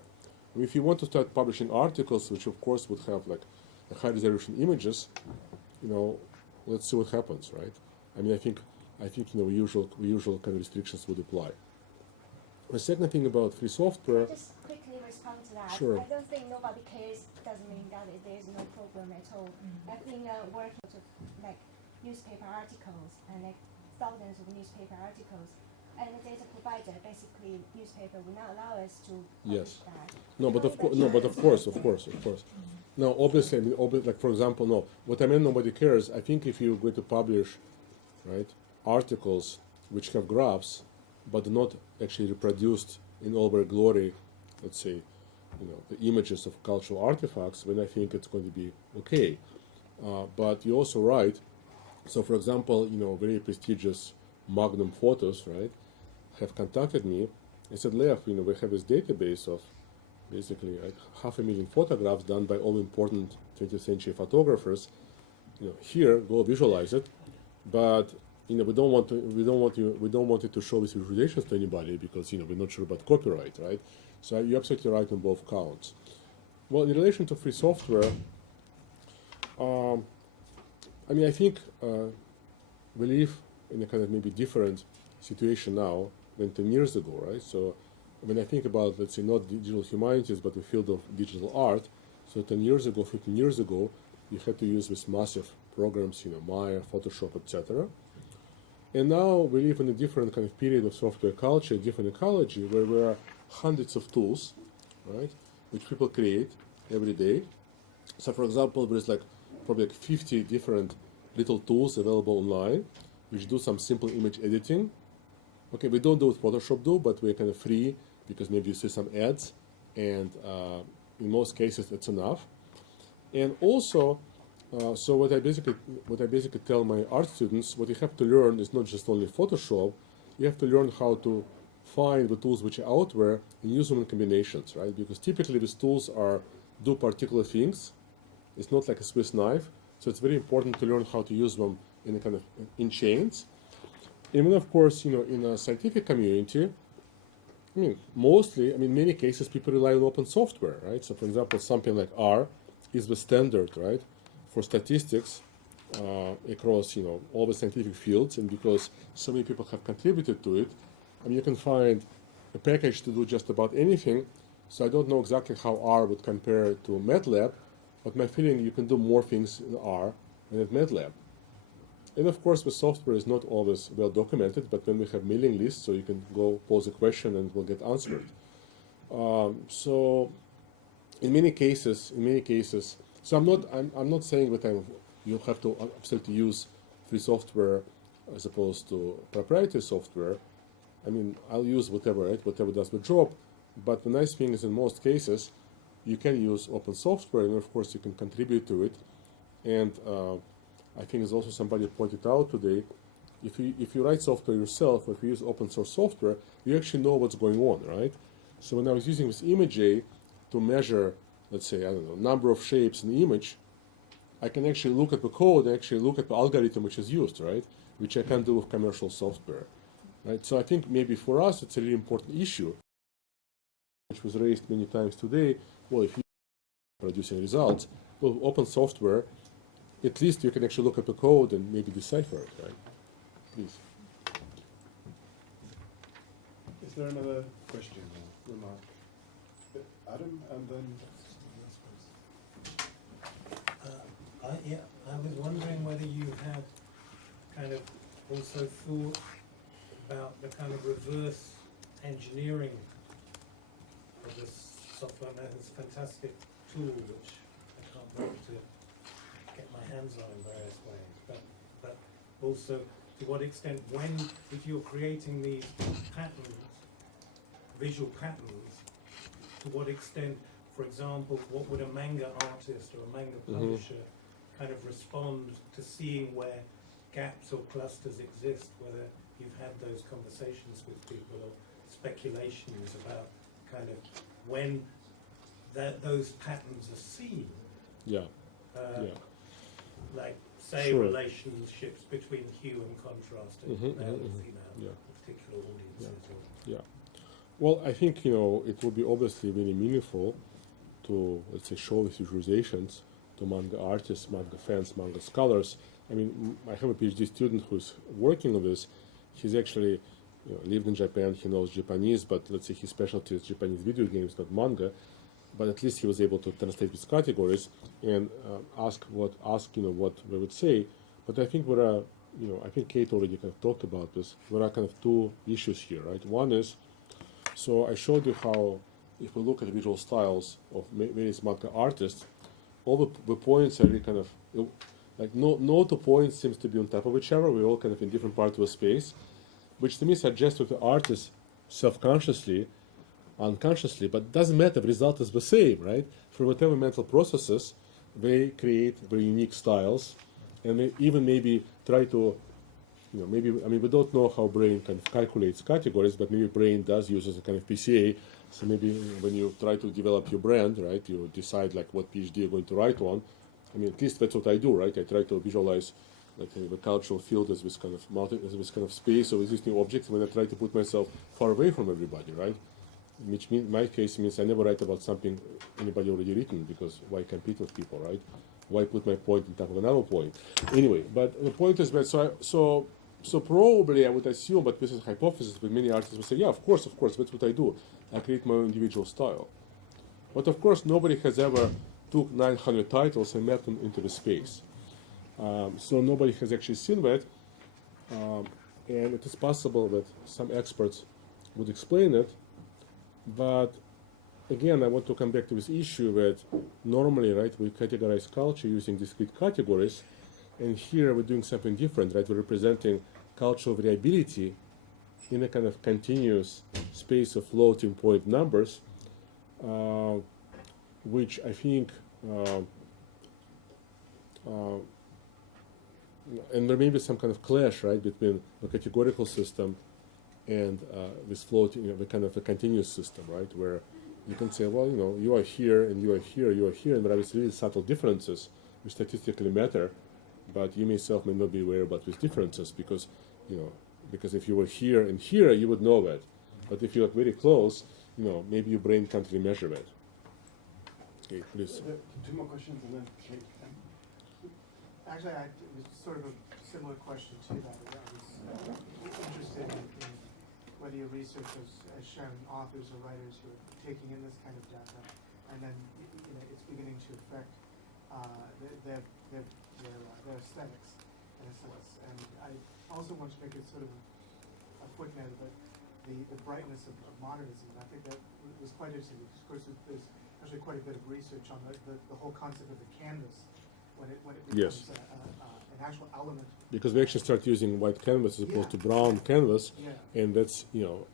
I mean, if you want to start publishing articles, which of course would have like a high-resolution images, let's see what happens, right? I mean, I think usual kind of restrictions would apply. The second thing about free software. Just quickly respond to that. Sure. I don't think nobody cares doesn't mean that there's no problem at all. I've been working to like newspaper articles and like thousands of newspaper articles, and the data provider, basically newspaper, will not allow us to publish Yes. that. No, but of course. Now, obviously, I mean, like for example, no. What I mean, nobody cares. I think if you're going to publish, right, articles which have graphs, but not actually reproduced in all their glory, let's say, the images of cultural artifacts, then I think it's going to be okay. But you're also right. So, for example, very prestigious Magnum Photos, right, have contacted me and said, Lev, we have this database of basically 500,000 photographs done by all important 20th century photographers. Here, go visualize it, but we don't want it to show these visualizations to anybody because we're not sure about copyright, right? So you're absolutely right on both counts. Well, in relation to free software, I think we live in a kind of maybe different situation now than 10 years ago, right? So when I think about, let's say, not digital humanities, but the field of digital art, so 10 years ago, 15 years ago, you had to use these massive programs, Maya, Photoshop, etc. And now we live in a different kind of period of software culture, different ecology, where there are hundreds of tools, right, which people create every day. So, for example, there's probably 50 different little tools available online, which do some simple image editing. Okay, we don't do what Photoshop but we're kind of free because maybe you see some ads, and in most cases it's enough. And also, so what I basically tell my art students, what you have to learn is not just only Photoshop. You have to learn how to find the tools which are out there and use them in combinations, right? Because typically these tools do particular things. It's not like a Swiss knife, so it's very important to learn how to use them in chains. And then, of course, in a scientific community, many cases people rely on open software, right? So, for example, something like R is the standard, right, for statistics across, all the scientific fields, and because so many people have contributed to it, you can find a package to do just about anything. So I don't know exactly how R would compare to MATLAB, but my feeling you can do more things in R than at MATLAB. And of course, the software is not always well documented, but when we have mailing lists, so you can go pose a question and it will get answered. So in many cases, so I'm not saying that you have to absolutely use free software as opposed to proprietary software. I'll use whatever, right? Whatever does the job. But the nice thing is, in most cases, you can use open software, and of course, you can contribute to it. And I think as also somebody pointed out today, if you write software yourself, or if you use open source software, you actually know what's going on, right? So when I was using this ImageJ to measure, let's say, number of shapes in the image, I can actually look at the code and actually look at the algorithm which is used, right? Which I can't do with commercial software, right? So I think maybe for us it's a really important issue, which was raised many times today. Well, if you're producing results, well, open software, at least you can actually look at the code and maybe decipher it, right? Please. Is there another question or remark? Adam, and then... I was wondering whether you had kind of also thought about the kind of reverse engineering of this software. It's a fantastic tool which I can't wait to get my hands on in various ways. But also, to what extent, if you're creating these patterns, visual patterns, to what extent, for example, what would a manga artist or a manga publisher kind of respond to seeing where gaps or clusters exist, whether you've had those conversations with people or speculations about kind of when those patterns are seen. Yeah. Like, say, Sure. relationships between hue and contrast and male and female, particular audiences. Yeah. Well, I think, it would be obviously really meaningful to, let's say, show these visualizations to manga artists, manga fans, manga scholars. I have a PhD student who's working on this. He's actually lived in Japan, he knows Japanese, but let's say his specialty is Japanese video games, not manga. but at least he was able to translate these categories and ask what we would say. But I think I think Kate already kind of talked about this. There are kind of two issues here, right? One is, so I showed you how if we look at the visual styles of various manga artists, all the points are really kind of like no two points seems to be on top of each other. We're all kind of in different parts of the space, which to me suggests that the artist self-consciously, unconsciously, but it doesn't matter, the result is the same, right? For whatever mental processes, they create very unique styles, and they even maybe try to, maybe, I mean, we don't know how brain kind of calculates categories, but maybe brain does use as a kind of PCA. So maybe when you try to develop your brand, right, you decide like what PhD you're going to write on. I mean, at least that's what I do, right? I try to visualize like the cultural field as this kind of space of existing objects, when I try to put myself far away from everybody, right? Which in my case means I never write about something anybody already written, because why compete with people, right? Why put my point on top of another point? Anyway, but the point is that so probably I would assume, but this is a hypothesis, but many artists would say, yeah, of course, that's what I do. I create my own individual style. But of course, nobody has ever took 900 titles and mapped them into the space. So nobody has actually seen that, and it is possible that some experts would explain it, but again, I want to come back to this issue that normally, right, we categorize culture using discrete categories, and here we're doing something different, right? We're representing cultural variability in a kind of continuous space of floating point numbers, which I think, and there may be some kind of clash, right, between the categorical system and this floating, the kind of a continuous system, right, where you can say, well, you are here, and you are here, you are here, and there are these really subtle differences which statistically matter, but you yourself may not be aware about these differences because, because if you were here and here, you would know that. But if you're very close, maybe your brain can't really measure that. Okay, please. Two more questions and then Kate. Actually, it was sort of a similar question to that. I was interested in whether your research has shown authors or writers who are taking in this kind of data, and then it's beginning to affect their aesthetics in a sense. And I also want to make it sort of a footnote about the brightness of modernism. And I think that was quite interesting because, of course, there's actually quite a bit of research on the whole concept of the canvas when it becomes Yes. an actual element. Because we actually start using white canvas as opposed to brown canvas, Yeah. and that's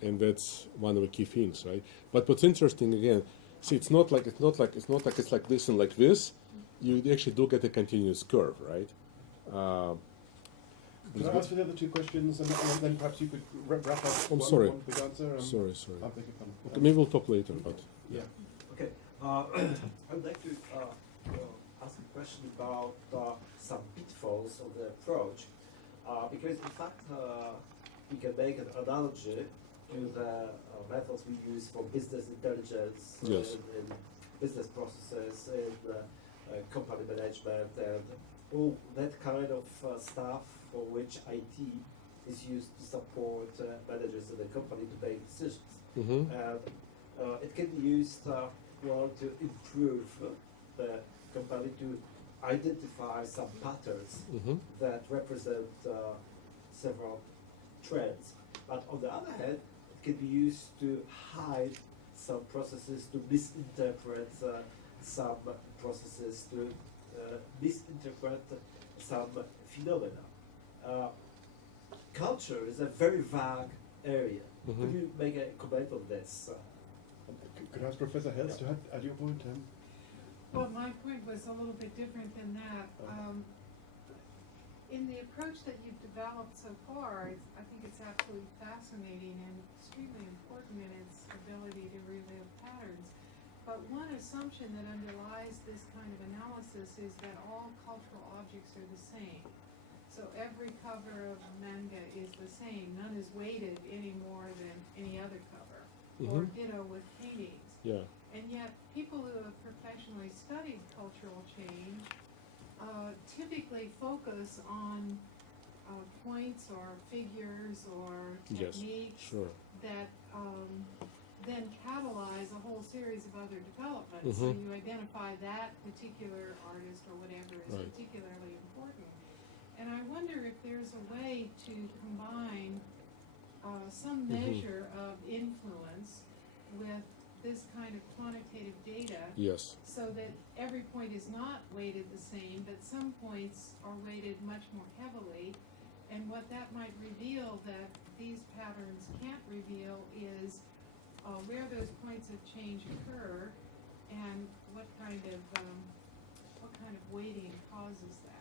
that's one of the key things, right? But what's interesting again, see, it's not like it's like this and like this. You actually do get a continuous curve, right? Can I answer the other two questions, and then perhaps you could wrap up I'm one sorry. big answer? Sorry. I'll take it from. Okay, maybe we'll talk later, but Yeah. Okay, I would like to ask a question about some pitfalls of the approach, because in fact we can make an analogy to the methods we use for business intelligence Yes. and business processes and company management and all that kind of stuff for which IT is used to support managers in the company to make decisions. Mhm. And it can be used to improve the company to identify some patterns Mhm. that represent several trends. But on the other hand, it can be used to hide some processes, to misinterpret some processes, to misinterpret some phenomena. Culture is a very vague area. Mhm. Could you make a comment on this? Could I ask Professor Hels to add your point? Well, my point was a little bit different than that. In the approach that you've developed so far, I think it's absolutely fascinating and extremely important in its ability to relive patterns. But one assumption that underlies this kind of analysis is that all cultural objects are the same. So every cover of manga is the same. None is weighted any more than any other cover. Or Mhm. ditto with paintings. Yeah. And yet, people who have professionally studied cultural change typically focus on points or figures or Yes. techniques Sure. that then catalyze a whole series of other developments. So you identify that particular artist or whatever as Right. particularly important. And I wonder if there's a way to combine some measure of influence with this kind of quantitative data, Yes. so that every point is not weighted the same, but some points are weighted much more heavily. And what that might reveal that these patterns can't reveal is where those points of change occur and what kind of weighting causes that.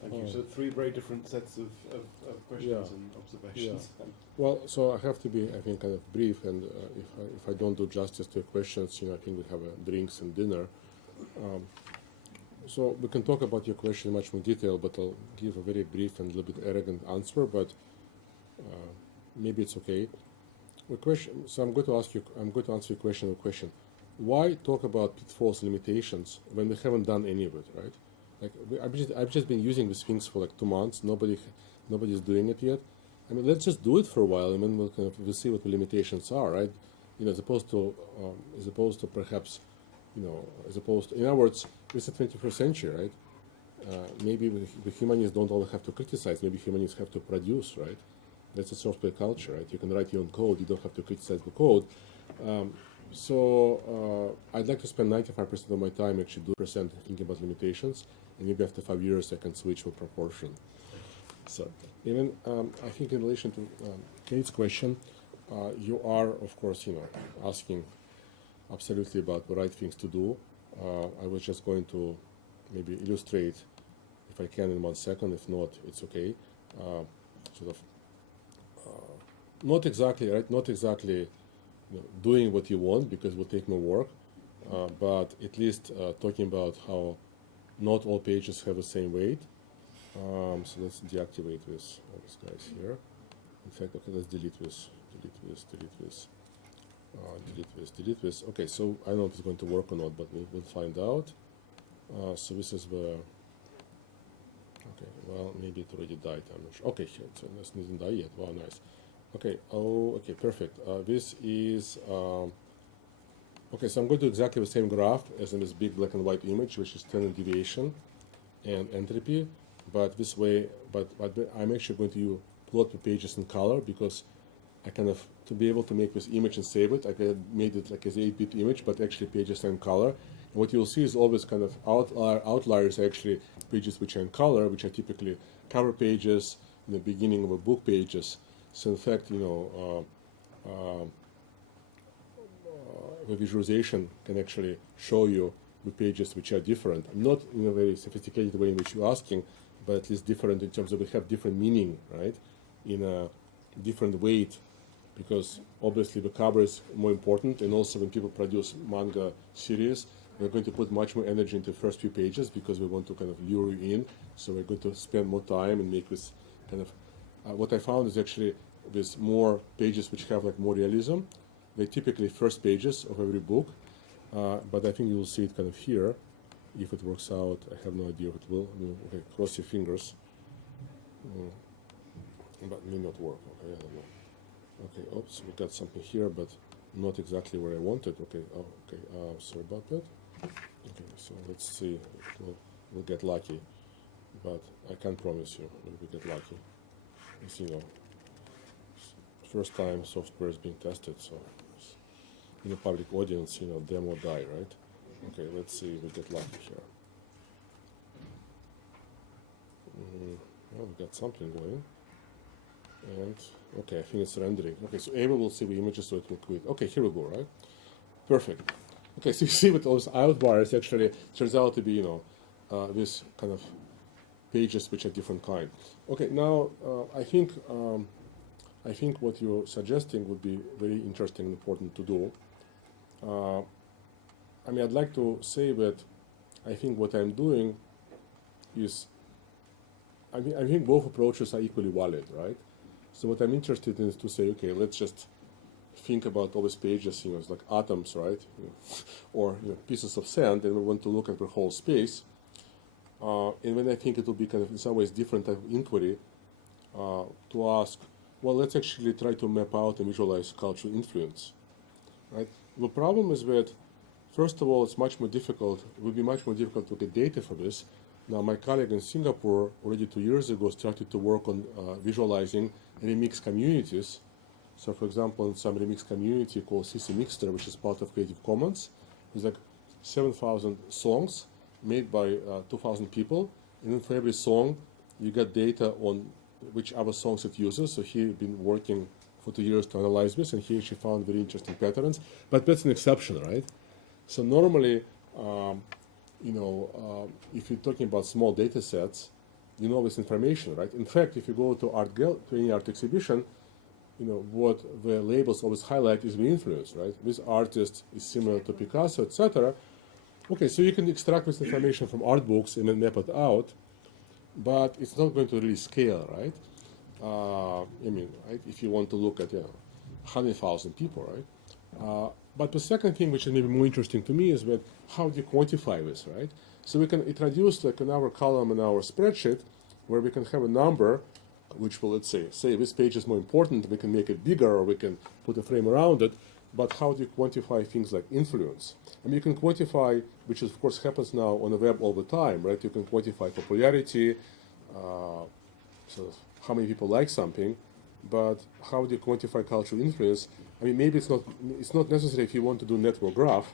Thank you. So 3 very different sets of questions Yeah. and observations. Well, so I have to be, I think, kind of brief, and if I don't do justice to your questions, I think we have drinks and dinner. So we can talk about your question in much more detail, but I'll give a very brief and a little bit arrogant answer, but maybe it's okay. The question, so I'm going to answer your question with a question. Why talk about pitfalls and limitations when we haven't done any of it, right? Like I've just been using these things for like 2 months. Nobody's doing it yet. I mean, let's just do it for a while, and then we'll see what the limitations are, right? As opposed to perhaps, in other words, it's the 21st century, right? Maybe the humanities don't always have to criticize. Maybe humanities have to produce, right? That's a software culture, right? You can write your own code. You don't have to criticize the code. So I'd like to spend 95% of my time actually do % thinking about limitations, and maybe after 5 years I can switch to proportion. So even I think in relation to Kate's question, you are of course asking absolutely about the right things to do. I was just going to maybe illustrate if I can in 1 second. If not, it's okay. Sort of not exactly right, not exactly doing what you want because it will take more work, but at least talking about how not all pages have the same weight. So let's deactivate this, all these guys here. In fact, okay, let's delete this. Okay, so I don't know if it's going to work or not, but we'll find out. So this is the. Okay, well, maybe it already died. I'm not sure. Okay, so this didn't die yet. Wow, nice. Okay. Oh, okay, perfect. This is. Okay, so I'm going to do exactly the same graph as in this big black and white image, which is standard deviation and entropy. But this way, but I'm actually going to plot the pages in color because I to be able to make this image and save it, I made it like as 8-bit image, but actually pages are in color. And what you'll see is always kind of outliers are actually pages which are in color, which are typically cover pages in the beginning of a book pages. So in fact, the visualization can actually show you the pages which are different, not in a very sophisticated way in which you're asking, but at least different in terms of they have different meaning, right? In a different weight, because obviously the cover is more important, and also when people produce manga series, we're going to put much more energy into the first few pages because we want to kind of lure you in. So we're going to spend more time and make this kind of. What I found is actually with more pages which have like more realism, they're typically first pages of every book, but I think you will see it kind of here. If it works out, I have no idea if it will. Okay, cross your fingers. But it may not work. Okay, I don't know. Okay, oops, we got something here, but not exactly where I wanted. Okay, oh, okay, sorry about that. Okay, so let's see. We'll get lucky, but I can't promise you we'll get lucky. It's, first time software is being tested, so in a public audience, demo die, right? Okay, let's see if we get lucky here. Well, we got something going. And, okay, I think it's rendering. Okay, so Ava will see the images so it will quit. Okay, here we go, right? Perfect. Okay, so you see with those outliers actually turns out to be, this kind of pages which are different kind. Okay, now I think what you're suggesting would be very interesting and important to do. I mean, I'd like to say that I think what I'm doing is, I think both approaches are equally valid, right? So what I'm interested in is to say, okay, let's just think about all these pages, it's like atoms, right? Or pieces of sand, and we want to look at the whole space. And then I think it will be kind of in some ways different type of inquiry to ask, well, let's actually try to map out and visualize cultural influence, right? The problem is that, first of all, it's much more difficult. It would be much more difficult to get data for this. Now, my colleague in Singapore already 2 years ago started to work on visualizing remix communities. So, for example, in some remix community called CC Mixter, which is part of Creative Commons, there's like 7,000 songs made by 2,000 people, and then for every song, you get data on which other songs it uses. So he had been working for 2 years to analyze this, and he actually found very interesting patterns. But that's an exception, right? So normally, if you're talking about small data sets, you know this information, right? In fact, if you go to any art exhibition, what the labels always highlight is the influence, right? This artist is similar to Picasso, etc. Okay, so you can extract this information from art books and then map it out, but it's not going to really scale, right? Right? If you want to look at 100,000 people, right? But the second thing, which is maybe more interesting to me, is that how do you quantify this, right? So we can introduce like another column in our spreadsheet where we can have a number, which will, let's say this page is more important, we can make it bigger or we can put a frame around it, but how do you quantify things like influence? You can quantify, which of course happens now on the web all the time, right? You can quantify popularity, so how many people like something, but how do you quantify cultural influence? Maybe it's not necessary if you want to do network graph,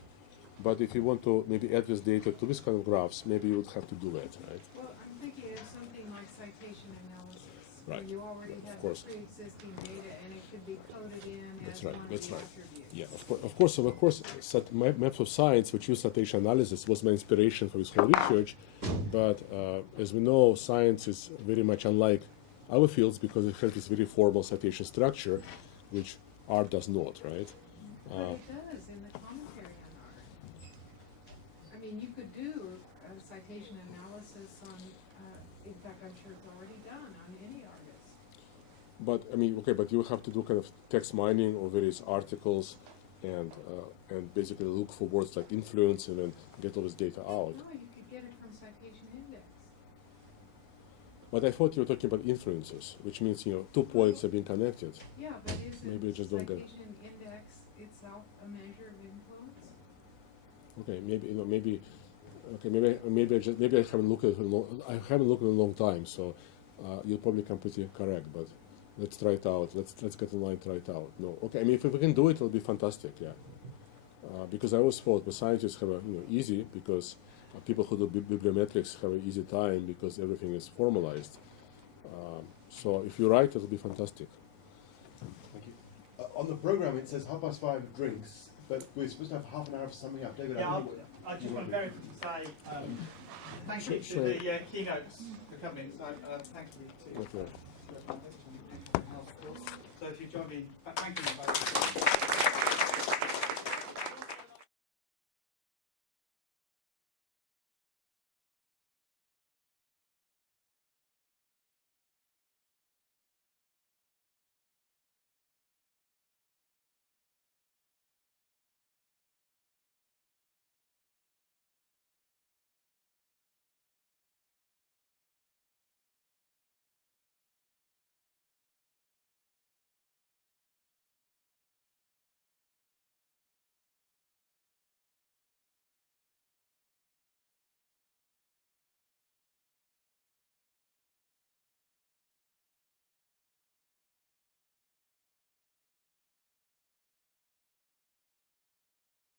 but if you want to maybe add this data to this kind of graphs, maybe you would have to do that, right? Well, I'm thinking of something like citation analysis, Right. where you already have course. pre-existing data and it could be coded in That's as right, one of that's the right. attributes. Yeah, of course, maps of science, which use citation analysis, was my inspiration for this whole research. But as we know, science is very much unlike other fields because it has this very formal citation structure, which art does not, right? But it does in the commentary on art. You could do a citation analysis on, in fact, I'm sure it's already done on any artist. But okay, but you have to do kind of text mining or various articles, and basically look for words like influence and then get all this data out. No, you could get it from citation index. But I thought you were talking about influences, which means 2 points are being connected. Yeah, but is Maybe I it just don't get it. citation index itself a measure of influence? Okay, maybe I haven't looked at it. I haven't looked at it in a long time, so you're probably completely correct. But let's try it out. Let's get in line, try it out. No, okay. If we can do it, it'll be fantastic. Yeah, because I always thought the scientists have a easy because people who do bibliometrics have an easy time because everything is formalized. So if you're right, it'll be fantastic. Thank you. On the program, it says 5:30 drinks, but we're supposed to have half an hour for summing up. David, Yeah, I don't know I just want to very quickly say thank you to Sure. the keynotes for coming, and thank you to Okay. So if you join me, thank you.